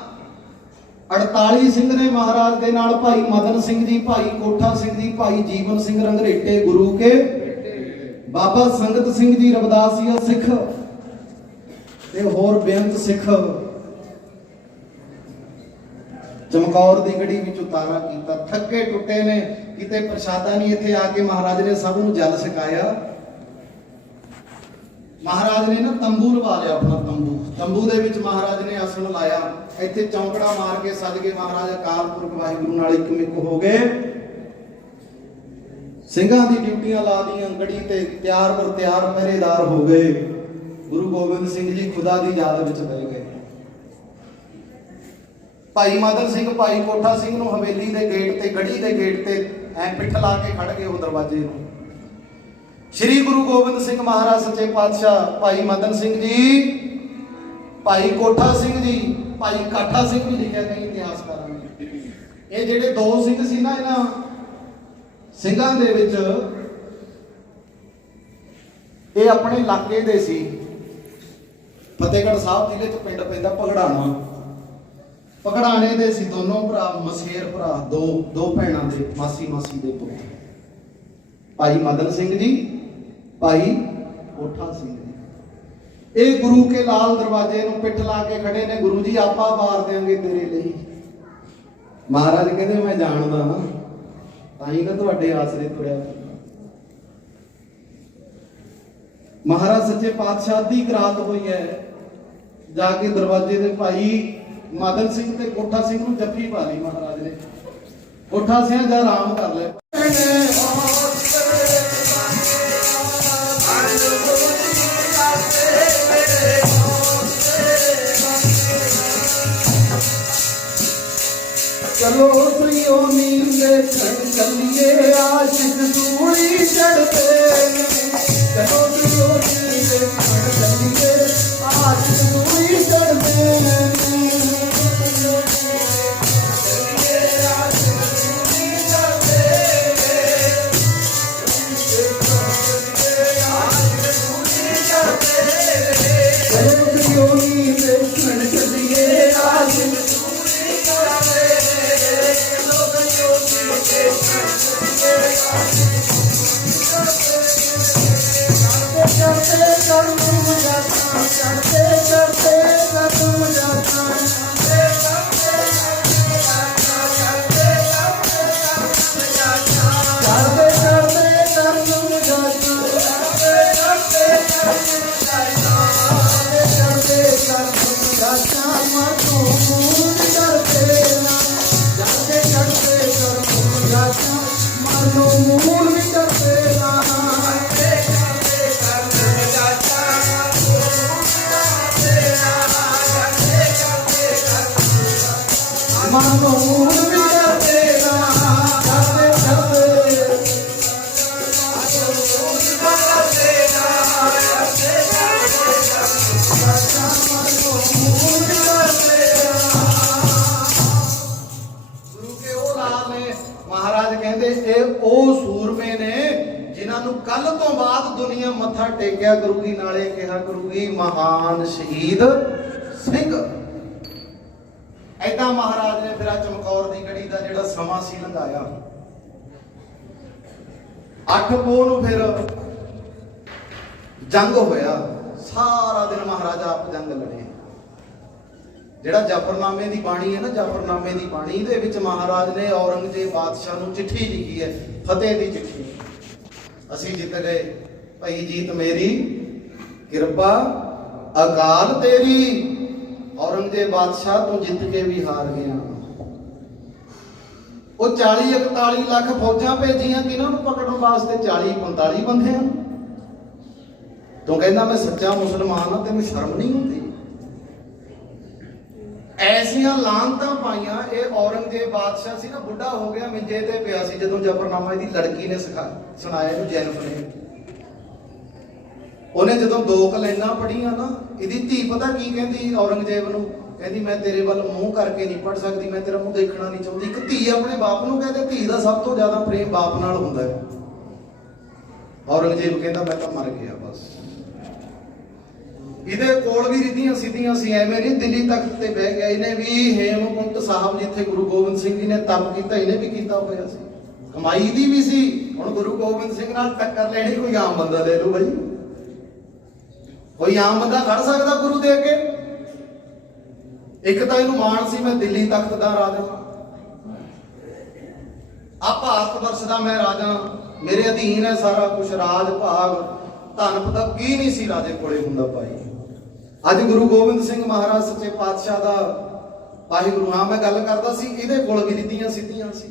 48 ਸਿੰਘ ਨੇ ਮਹਾਰਾਜ ਦੇ ਨਾਲ, ਭਾਈ ਮਦਨ ਸਿੰਘ ਜੀ, ਭਾਈ ਕੋਠਾ ਸਿੰਘ ਜੀ, ਭਾਈ ਜੀਵਨ ਸਿੰਘ ਰੰਗਰੇਟੇ ਗੁਰੂ ਕੇ, ਬਾਬਾ ਸੰਗਤ ਸਿੰਘ ਜੀ ਰਵਿਦਾਸੀਆ ਸਿੱਖ ਤੇ ਹੋਰ ਬੇਅੰਤ ਸਿੱਖ ਚਮਕੌਰ ਦੀ ਗੜੀ ਵਿੱਚ ਉਤਾਰਾ ਕੀਤਾ। ਥੱਕੇ ਟੁੱਟੇ ਨੇ, ਕਿਤੇ ਪ੍ਰਸ਼ਾਦਾ ਨਹੀਂ। ਇੱਥੇ ਆ ਕੇ ਮਹਾਰਾਜ ਨੇ ਸਭ ਨੂੰ ਜਲ ਛਕਾਇਆ। ਮਹਾਰਾਜ ਨੇ ਨਾ ਤੰਬੂ ਲਵਾ ਲਿਆ, ਆਪਣਾ ਤੰਬੂ ਦੇ ਵਿੱਚ ਮਹਾਰਾਜ ਨੇ ਆਸਣ ਲਾਇਆ। ਇੱਥੇ ਚੌਂਕੜਾ ਮਾਰ ਕੇ ਸੱਜ ਕੇ ਮਹਾਰਾਜ ਅਕਾਲ ਪੁਰਖ ਵਾਹਿਗੁਰੂ ਨਾਲ ਇੱਕ ਮਿੱਕ ਹੋ ਗਏ। ਸਿੰਘਾਂ ਦੀ ਡਿਊਟੀਆਂ ਲਾ ਦੀਆਂ, ਗੜੀ ਤੇ ਤਿਆਰ ਬਰ ਤਿਆਰ ਪਹਿਰੇਦਾਰ ਹੋ ਗਏ। ਗੁਰੂ ਗੋਬਿੰਦ ਸਿੰਘ ਜੀ ਖੁਦਾ ਦੀ ਯਾਦ ਵਿੱਚ ਬਹਿ ਗਏ। ਭਾਈ ਮਦਨ ਸਿੰਘ, ਭਾਈ ਕੋਠਾ ਸਿੰਘ ਨੂੰ ਹਵੇਲੀ ਦੇ ਗੇਟ ਤੇ, ਗੜੀ ਦੇ ਗੇਟ ਤੇ ਐ ਪਿੱਠ ਲਾ ਕੇ ਖੜ ਗਏ ਉਹ ਦਰਵਾਜ਼ੇ ਨੂੰ। ਸ਼੍ਰੀ ਗੁਰੂ ਗੋਬਿੰਦ ਸਿੰਘ ਮਹਾਰਾਜ ਸੱਚੇ ਪਾਤਸ਼ਾਹ, ਭਾਈ ਮਦਨ ਸਿੰਘ ਜੀ, ਭਾਈ ਕੋਠਾ ਸਿੰਘ ਜੀ, ਭਾਈ ਕਾਠਾ ਸਿੰਘ ਵੀ ਲਿਖਿਆ ਕਈ ਇਤਿਹਾਸਕਾਰਾਂ ਨੇ। ਇਹ ਜਿਹੜੇ ਦੋ ਸਿੰਘ ਸੀ ਨਾ, ਇਹਨਾਂ ਸਿੰਘਾਂ ਦੇ ਵਿੱਚ ਇਹ ਆਪਣੇ ਇਲਾਕੇ ਦੇ ਸੀ। ਫਤਿਹਗੜ੍ਹ ਸਾਹਿਬ ਜ਼ਿਲ੍ਹੇ 'ਚ ਪਿੰਡ ਪੈਂਦਾ ਭਗੜਾਣਾ। ਪਕੜਾਣੇ ਦੇ ਸੀ ਦੋਨੋਂ ਭਰਾ, ਮਸੇਰ ਭਰਾ, ਦੋ ਭੈਣਾਂ ਦੇ ਮਾਸੀ ਦੇ ਪੁੱਤ, ਭਾਈ ਮਦਨ ਸਿੰਘ ਜੀ, ਭਾਈ ਕੋਠਾ ਸਿੰਘ ਜੀ। ਇਹ ਗੁਰੂ ਕੇ ਲਾਲ ਦਰਵਾਜ਼ੇ ਨੂੰ ਪਿੱਠ ਲਾ ਕੇ ਖੜੇ ਨੇ। ਗੁਰੂ ਜੀ ਆਪਾਂ ਵਾਰ ਦੇਾਂਗੇ ਤੇਰੇ ਲਈ। ਮਹਾਰਾਜ ਕਹਿੰਦੇ ਮੈਂ ਜਾਣਦਾ ਨਾ, ਤਾਂ ਹੀ ਨਾ ਤੁਹਾਡੇ ਆਸਰੇ ਤੁਰਿਆ। ਮਹਾਰਾਜ ਸੱਚੇ ਪਾਤਸ਼ਾਹ ਦੀ ਕਰਾਤ ਹੋਈ ਹੈ। ਜਾ ਕੇ ਦਰਵਾਜ਼ੇ ਦੇ ਭਾਈ ਮਦਨ ਸਿੰਘ ਤੇ ਕੋਠਾ ਸਿੰਘ ਨੂੰ ਜੱਫੀ ਪਾ ਲਈ ਮਹਾਰਾਜ ਨੇ। ਕੋਠਾ ਸਿੰਘ ਜਾ ਆਰਾਮ ਕਰ ਲੈ। चलो प्रियो नीर देखण चलिए आशिक सूली चढ़ते चलो प्रियो नीर देखण चलिए आशिक सूली चढ़ते कल तो बाद दुनिया मत्था टेकिया करूगी नाले कहा करूगी महान शहीद सिंह। ऐदा महाराज ने फिर चमकौर दी गढ़ी का जिहड़ा समा सी लंघाया 8 पोह नूं फिर जंग होया सारा दिन महाराजा आप जंग लड़े। जिहड़ा जाफरनामे दी बाणी है ना जाफरनामे दी बाणी दे विच महाराज ने औरंगजेब बादशाह नूं चिट्ठी लिखी है फतेह दी चिट्ठी असी जित गए भाई जीत मेरी कृपा अकाल तेरी औरंगजेब बादशाह तो जित के भी हार गया। वो 40-41 लाख फौजां भेजियां किन्हां नूं पकड़न वास्ते 40-45 बंदे हैं। तू कहना मैं सच्चा मुसलमान हाँ तेनों शर्म नहीं होती। ऐसियां लानतां पाइयां। ये औरंगजेब बादशाह सी ना बुढ़ा हो गया मिंजे ते पिया सी जदों जफरनामा दी लड़की ने सुनाया इहनूं जैनब ने। ਉਹਨੇ ਜਦੋਂ 2 ਕਲੈਨਾਂ ਪੜੀਆਂ ਨਾ ਇਹਦੀ ਧੀ ਪਤਾ ਕੀ ਕਹਿੰਦੀ ਔਰੰਗਜ਼ੇਬ ਨੂੰ ਕਹਿੰਦੀ ਮੈਂ ਤੇਰੇ ਵੱਲ ਮੂੰਹ ਕਰਕੇ ਨਹੀਂ ਪੜ ਸਕਦੀ ਮੈਂ ਤੇਰਾ ਮੂੰਹ ਦੇਖਣਾ ਨਹੀਂ ਚਾਹੁੰਦੀ। ਇੱਕ ਧੀ ਆਪਣੇ ਬਾਪ ਨੂੰ ਕਹਿੰਦੇ ਧੀ ਦਾ ਸਭ ਤੋਂ ਜ਼ਿਆਦਾ ਪ੍ਰੇਮ ਬਾਪ ਨਾਲ ਹੁੰਦਾ ਹੈ। ਔਰੰਗਜ਼ੇਬ ਕਹਿੰਦਾ ਮੈਂ ਤਾਂ ਮਰ ਗਿਆ ਬਸ। ਇਹਦੇ ਕੋਲ ਵੀ ਰਿੱਧੀਆਂ ਸਿੱਧੀਆਂ ਸੀ ਐਵੇਂ ਨਹੀਂ ਦਿੱਲੀ ਤਖਤ ਤੇ ਬਹਿ ਗਿਆ। ਇਹਨੇ ਵੀ ਹੇਮਕੁੰਟ ਸਾਹਿਬ ਜਿੱਥੇ ਗੁਰੂ ਗੋਬਿੰਦ ਸਿੰਘ ਜੀ ਨੇ ਤਪ ਕੀਤਾ ਇਹਨੇ ਵੀ ਕੀਤਾ ਹੋਇਆ ਸੀ। ਕਮਾਈ ਦੀ ਵੀ ਸੀ। ਹੁਣ ਗੁਰੂ ਗੋਬਿੰਦ ਸਿੰਘ ਨਾਲ ਟੱਕਰ ਲੈਣੀ ਕੋਈ ਆਮ ਬੰਦਾ ਲੈ ਲਓ ਬਾਈ। ਕੋਈ ਆਮ ਬੰਦਾ ਖੜ ਸਕਦਾ ਗੁਰੂ ਦੇ ਅੱਗੇ? ਇੱਕ ਤਾਂ ਇਹਨੂੰ ਮਾਣ ਸੀ ਮੈਂ ਦਿੱਲੀ ਤਖਤ ਦਾ ਰਾਜਾ ਆ ਭਾਰਤ ਵਰਸ਼ ਦਾ ਮੈਂ ਰਾਜਾ ਮੇਰੇ ਅਧੀਨ ਹੈ ਸਾਰਾ ਕੁਝ ਰਾਜ ਭਾਗ ਧਨ ਪਤਾ ਕੀ ਨਹੀਂ ਸੀ ਰਾਜੇ ਕੋਲੇ ਹੁੰਦਾ ਭਾਈ। ਅੱਜ ਗੁਰੂ ਗੋਬਿੰਦ ਸਿੰਘ ਮਹਾਰਾਜ ਸੱਚੇ ਪਾਤਸ਼ਾਹ ਦਾ ਵਾਹਿਗੁਰੂ ਹਾਂ ਮੈਂ ਗੱਲ ਕਰਦਾ ਸੀ ਇਹਦੇ ਕੋਲ ਵੀ ਰਿੱਧੀਆਂ ਸਿੱਧੀਆਂ ਸੀ।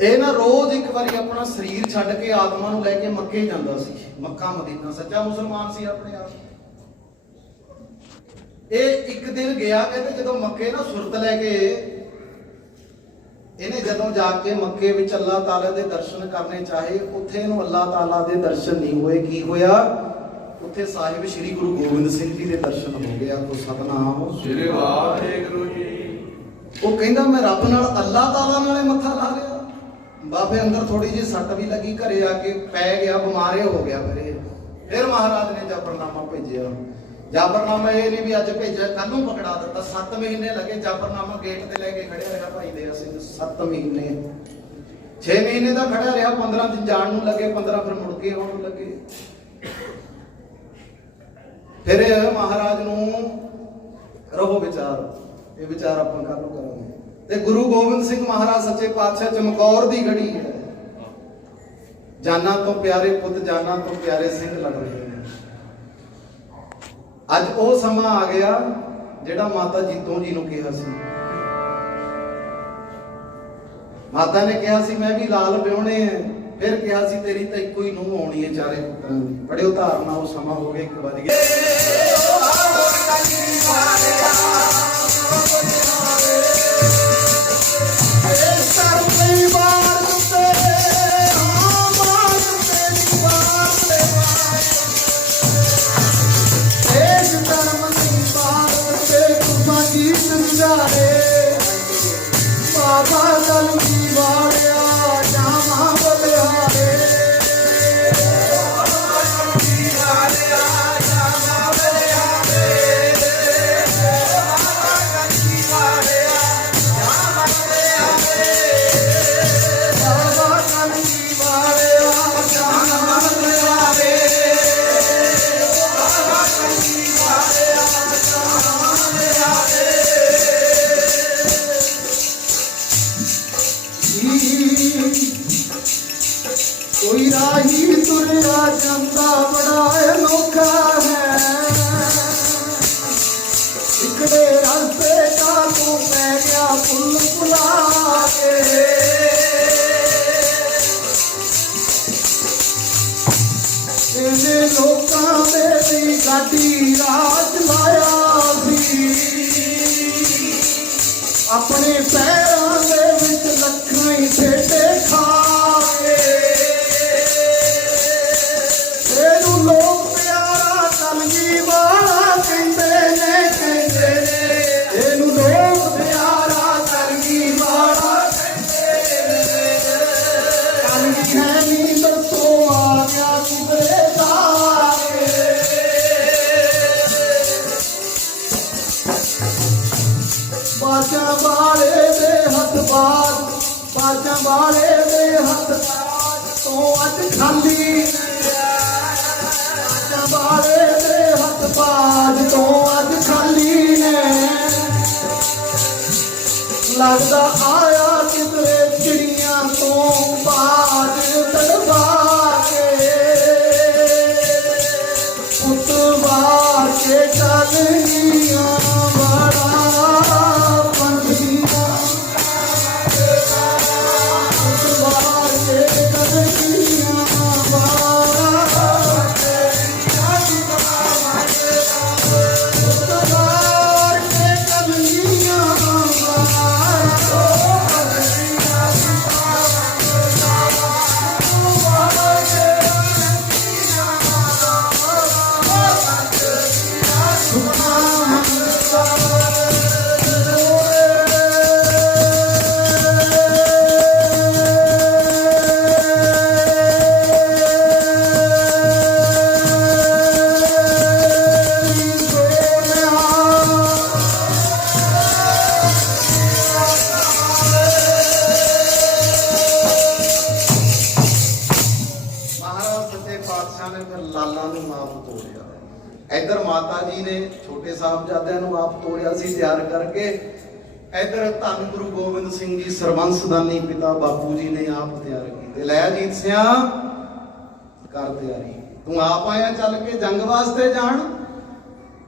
ਇਹ ਨਾ ਰੋਜ਼ ਇੱਕ ਵਾਰੀ ਆਪਣਾ ਸਰੀਰ ਛੱਡ ਕੇ ਆਤਮਾ ਨੂੰ ਲੈ ਕੇ ਮੱਕੇ ਜਾਂਦਾ ਸੀ। ਮੱਕਾ ਮਦੀਨਾ ਸੱਚਾ ਮੁਸਲਮਾਨ ਸੀ ਆਪਣੇ ਆਪ। ਇਹ ਇੱਕ ਦਿਨ ਗਿਆ ਕਹਿੰਦੇ ਜਦੋਂ ਮੱਕੇ ਨਾ ਸੁਰਤ ਲੈ ਕੇ ਇਹਨੇ ਜਦੋਂ ਜਾ ਕੇ ਮੱਕੇ ਵਿੱਚ ਅੱਲਾਹ ਤਾਲਾ ਦੇ ਦਰਸ਼ਨ ਕਰਨੇ ਚਾਹੇ ਉੱਥੇ ਇਹਨੂੰ ਅੱਲਾਹ ਤਾਲਾ ਦੇ ਦਰਸ਼ਨ ਨਹੀਂ ਹੋਏ। ਕੀ ਹੋਇਆ? ਉੱਥੇ ਸਾਹਿਬ ਸ਼੍ਰੀ ਗੁਰੂ ਗੋਬਿੰਦ ਸਿੰਘ ਜੀ ਦੇ ਦਰਸ਼ਨ ਹੋ ਗਿਆ। ਕੋ ਸਤਨਾਮ ਸ੍ਰੀ ਵਾਹਿਗੁਰੂ ਜੀ। ਉਹ ਕਹਿੰਦਾ ਮੈਂ ਰੱਬ ਨਾਲ ਅੱਲਾਹ ਤਾਲਾ ਨਾਲੇ ਮੱਥਾ ਲਾ ਲਿਆ। ਬਾਬੇ ਅੰਦਰ ਥੋੜੀ ਜਿਹੀ ਸੱਟ ਵੀ ਲੱਗੀ ਘਰੇ ਆ ਕੇ ਪੈ ਗਿਆ ਬਿਮਾਰੇ ਹੋ ਗਿਆ। ਫਿਰ ਮਹਾਰਾਜ ਨੇ ਜਾਫਰਨਾਮਾ ਭੇਜਿਆ। ਜਾਫਰਨਾਮਾ ਇਹ ਨਹੀਂ ਵੀ ਅੱਜ ਭੇਜਿਆ ਕੱਲ ਨੂੰ ਪਕੜਾ ਦਿੱਤਾ। 7 ਮਹੀਨੇ ਲੱਗੇ ਜਾਫਰਨਾਮਾ ਗੇਟ ਤੇ ਲੈ ਕੇ ਖੜਿਆ ਰਿਹਾ ਭਾਈ ਦਇਆ ਸਿੰਘ। 7 ਮਹੀਨੇ 6 ਮਹੀਨੇ ਦਾ ਖੜਿਆ ਰਿਹਾ। 15 ਦਿਨ ਜਾਣ ਨੂੰ ਲੱਗੇ 15 ਫਿਰ ਮੁੜ ਕੇ ਆਉਣ ਨੂੰ ਲੱਗੇ। ਫਿਰ ਮਹਾਰਾਜ ਨੂੰ ਰਹੋ ਵਿਚਾਰ ਇਹ ਵਿਚਾਰ ਆਪਾਂ ਕੱਲ ਨੂੰ ਕਰਾਂਗੇ। ਤੇ ਗੁਰੂ ਗੋਬਿੰਦ ਸਿੰਘ ਮਹਾਰਾਜ ਸੱਚੇ ਪਾਤਸ਼ਾਹ ਚਮਕੌਰ ਦੀ ਗੜੀ ਹੈ। ਜਾਨਾਂ ਤੋਂ ਪਿਆਰੇ ਪੁੱਤ ਜਾਨਾਂ ਤੋਂ ਪਿਆਰੇ ਸਿੰਘ ਲੜ ਰਹੇ ਨੇ। ਅੱਜ ਉਹ ਸਮਾਂ ਆ ਗਿਆ ਜਿਹੜਾ ਮਾਤਾ ਜੀਤੋ ਜੀ ਨੂੰ ਕਿਹਾ ਸੀ। ਮਾਤਾ ਨੇ ਕਿਹਾ ਸੀ ਮੈਂ ਵੀ ਲਾਲ ਵਿਆਹੁਣੇ ਆ। ਫਿਰ ਕਿਹਾ ਸੀ ਤੇਰੀ ਤਾਂ ਇੱਕੋ ਹੀ ਨੂੰਹ ਆਉਣੀ ਹੈ ਚਾਰੇ ਪੁੱਤਰਾਂ ਦੀ। ਬੜੇ ਧਾਰਨਾ ਉਹ ਸਮਾਂ ਹੋ ਗਿਆ 1 ਵਜ ਗਿਆ। ਕਲਗੀ ਵਾਲਿਆ ਜਾਵਾਂ ਬਲਿਹਾਰੇ कोई राही तुरया जाता बड़ा अनोखा है इकड़े रास्ते का तू पै गया पुल पुला के इन्हें लोकां दे दी गाड़ी राज लाया सी अपने पैरां दे विच लखां ही ठेडे खा के लोग प्यारा कलगी वाला कहते ने एनू लोग प्यारा कलगी वाला कहते ने कलगी है नी दसो आ गया किधरे जाके बाजा वाले दे हथ बाज बाजा वाले दे हथ बाज तो अज खाली बाले दे हथ बाज तो अज खाली ने लगदा आया किधरे चिड़ियां तो बाज तड़वा के पुतवार के कलगियां बड़ा पंछियां पुतवार के कलगियां बड़ा लाला नूं आप तोड़िया इधर माता जी ने छोटे साहबजादियां नूं आप तोड़िया सी तैयार करके इधर धन गुरु गोबिंद सिंह जी सरबंसदानी पिता बापू जी ने आप तैयार की लै जीत सिया कर तैयारी तू आप आया चल के जंग वास्ते जान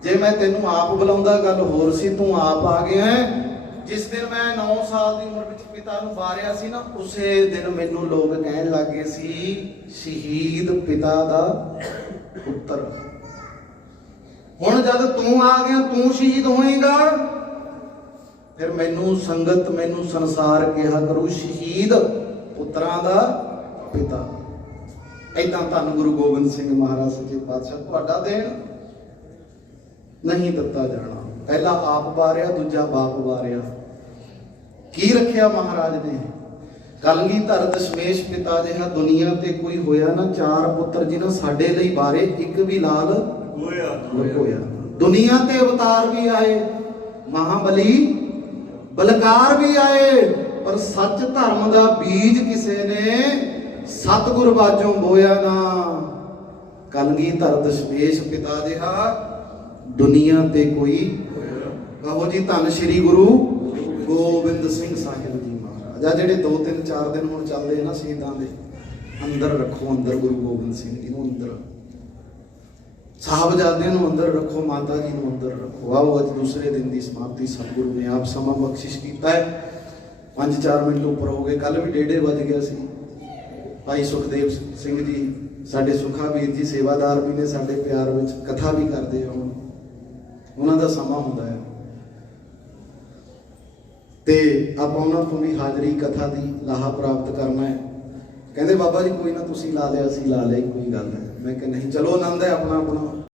जे मैं तेनू आप बुलाउंदा गल होर सी तू आप आ गया है जिस दिन मैं 9 साल की उम्र विच पिता नूं वारिया सी ना उसे दिन मैनू लोग कहन लगे सी शहीद पिता दा पुत्र हुण जद तू आ गया तू शहीद होएगा फिर मैनू संगत मैनू संसार कहा करू शहीद पुत्रां दा पिता ऐदां धन गुरु गोबिंद सिंह महाराज सच्चे पातशाह तुहाडा देन नहीं दिता जाना पहला आप वारिया दूजा बाप वारिया की रखिया महाराज ने कलगीधर दशमेश पिता जिहा दुनिया ते कोई होया ना 4 पुत्र जिन्हां साडे लई वारे एक भी लाल होया दुनिया ते अवतार भी आए महाबली बलकार भी आए पर सच धर्म दा बीज किसे ने सतगुर बाजों बोया ना कलगीधर दशमेश पिता जिहा दुनिया ते कोई कहो जी धन श्री गुरु गोबिंद सिंह साहिब जी महाराज आ जेडे 2-3-4 दिन हुण चलदे ना शहीदां दे अंदर रखो अंदर गुरु गोबिंद सिंह जी नूं अंदर साहबजादियां नूं अंदर रखो माता जी नूं अंदर रखो आओ अज दूसरे दिन की समाप्ति सतगुरु ने आप समा बख्शिश कीता है 5-4 मिनट ऊपर हो गए कल भी 1:30 बज गया सी भाई सुखदेव सिंह जी साडे सुखा वीर जी सेवादार भी ने साडे प्यार विच कथा भी करदे हो उन्हां दा समा हुंदा है ते आपां उन्हां तों भी हाजरी कथा दी लाहा प्राप्त करना है कहंदे बाबा जी कोई ना तुसीं ला लिया असीं ला लिया कोई गल है मैं कहा नहीं चलो आनंद है अपना अपना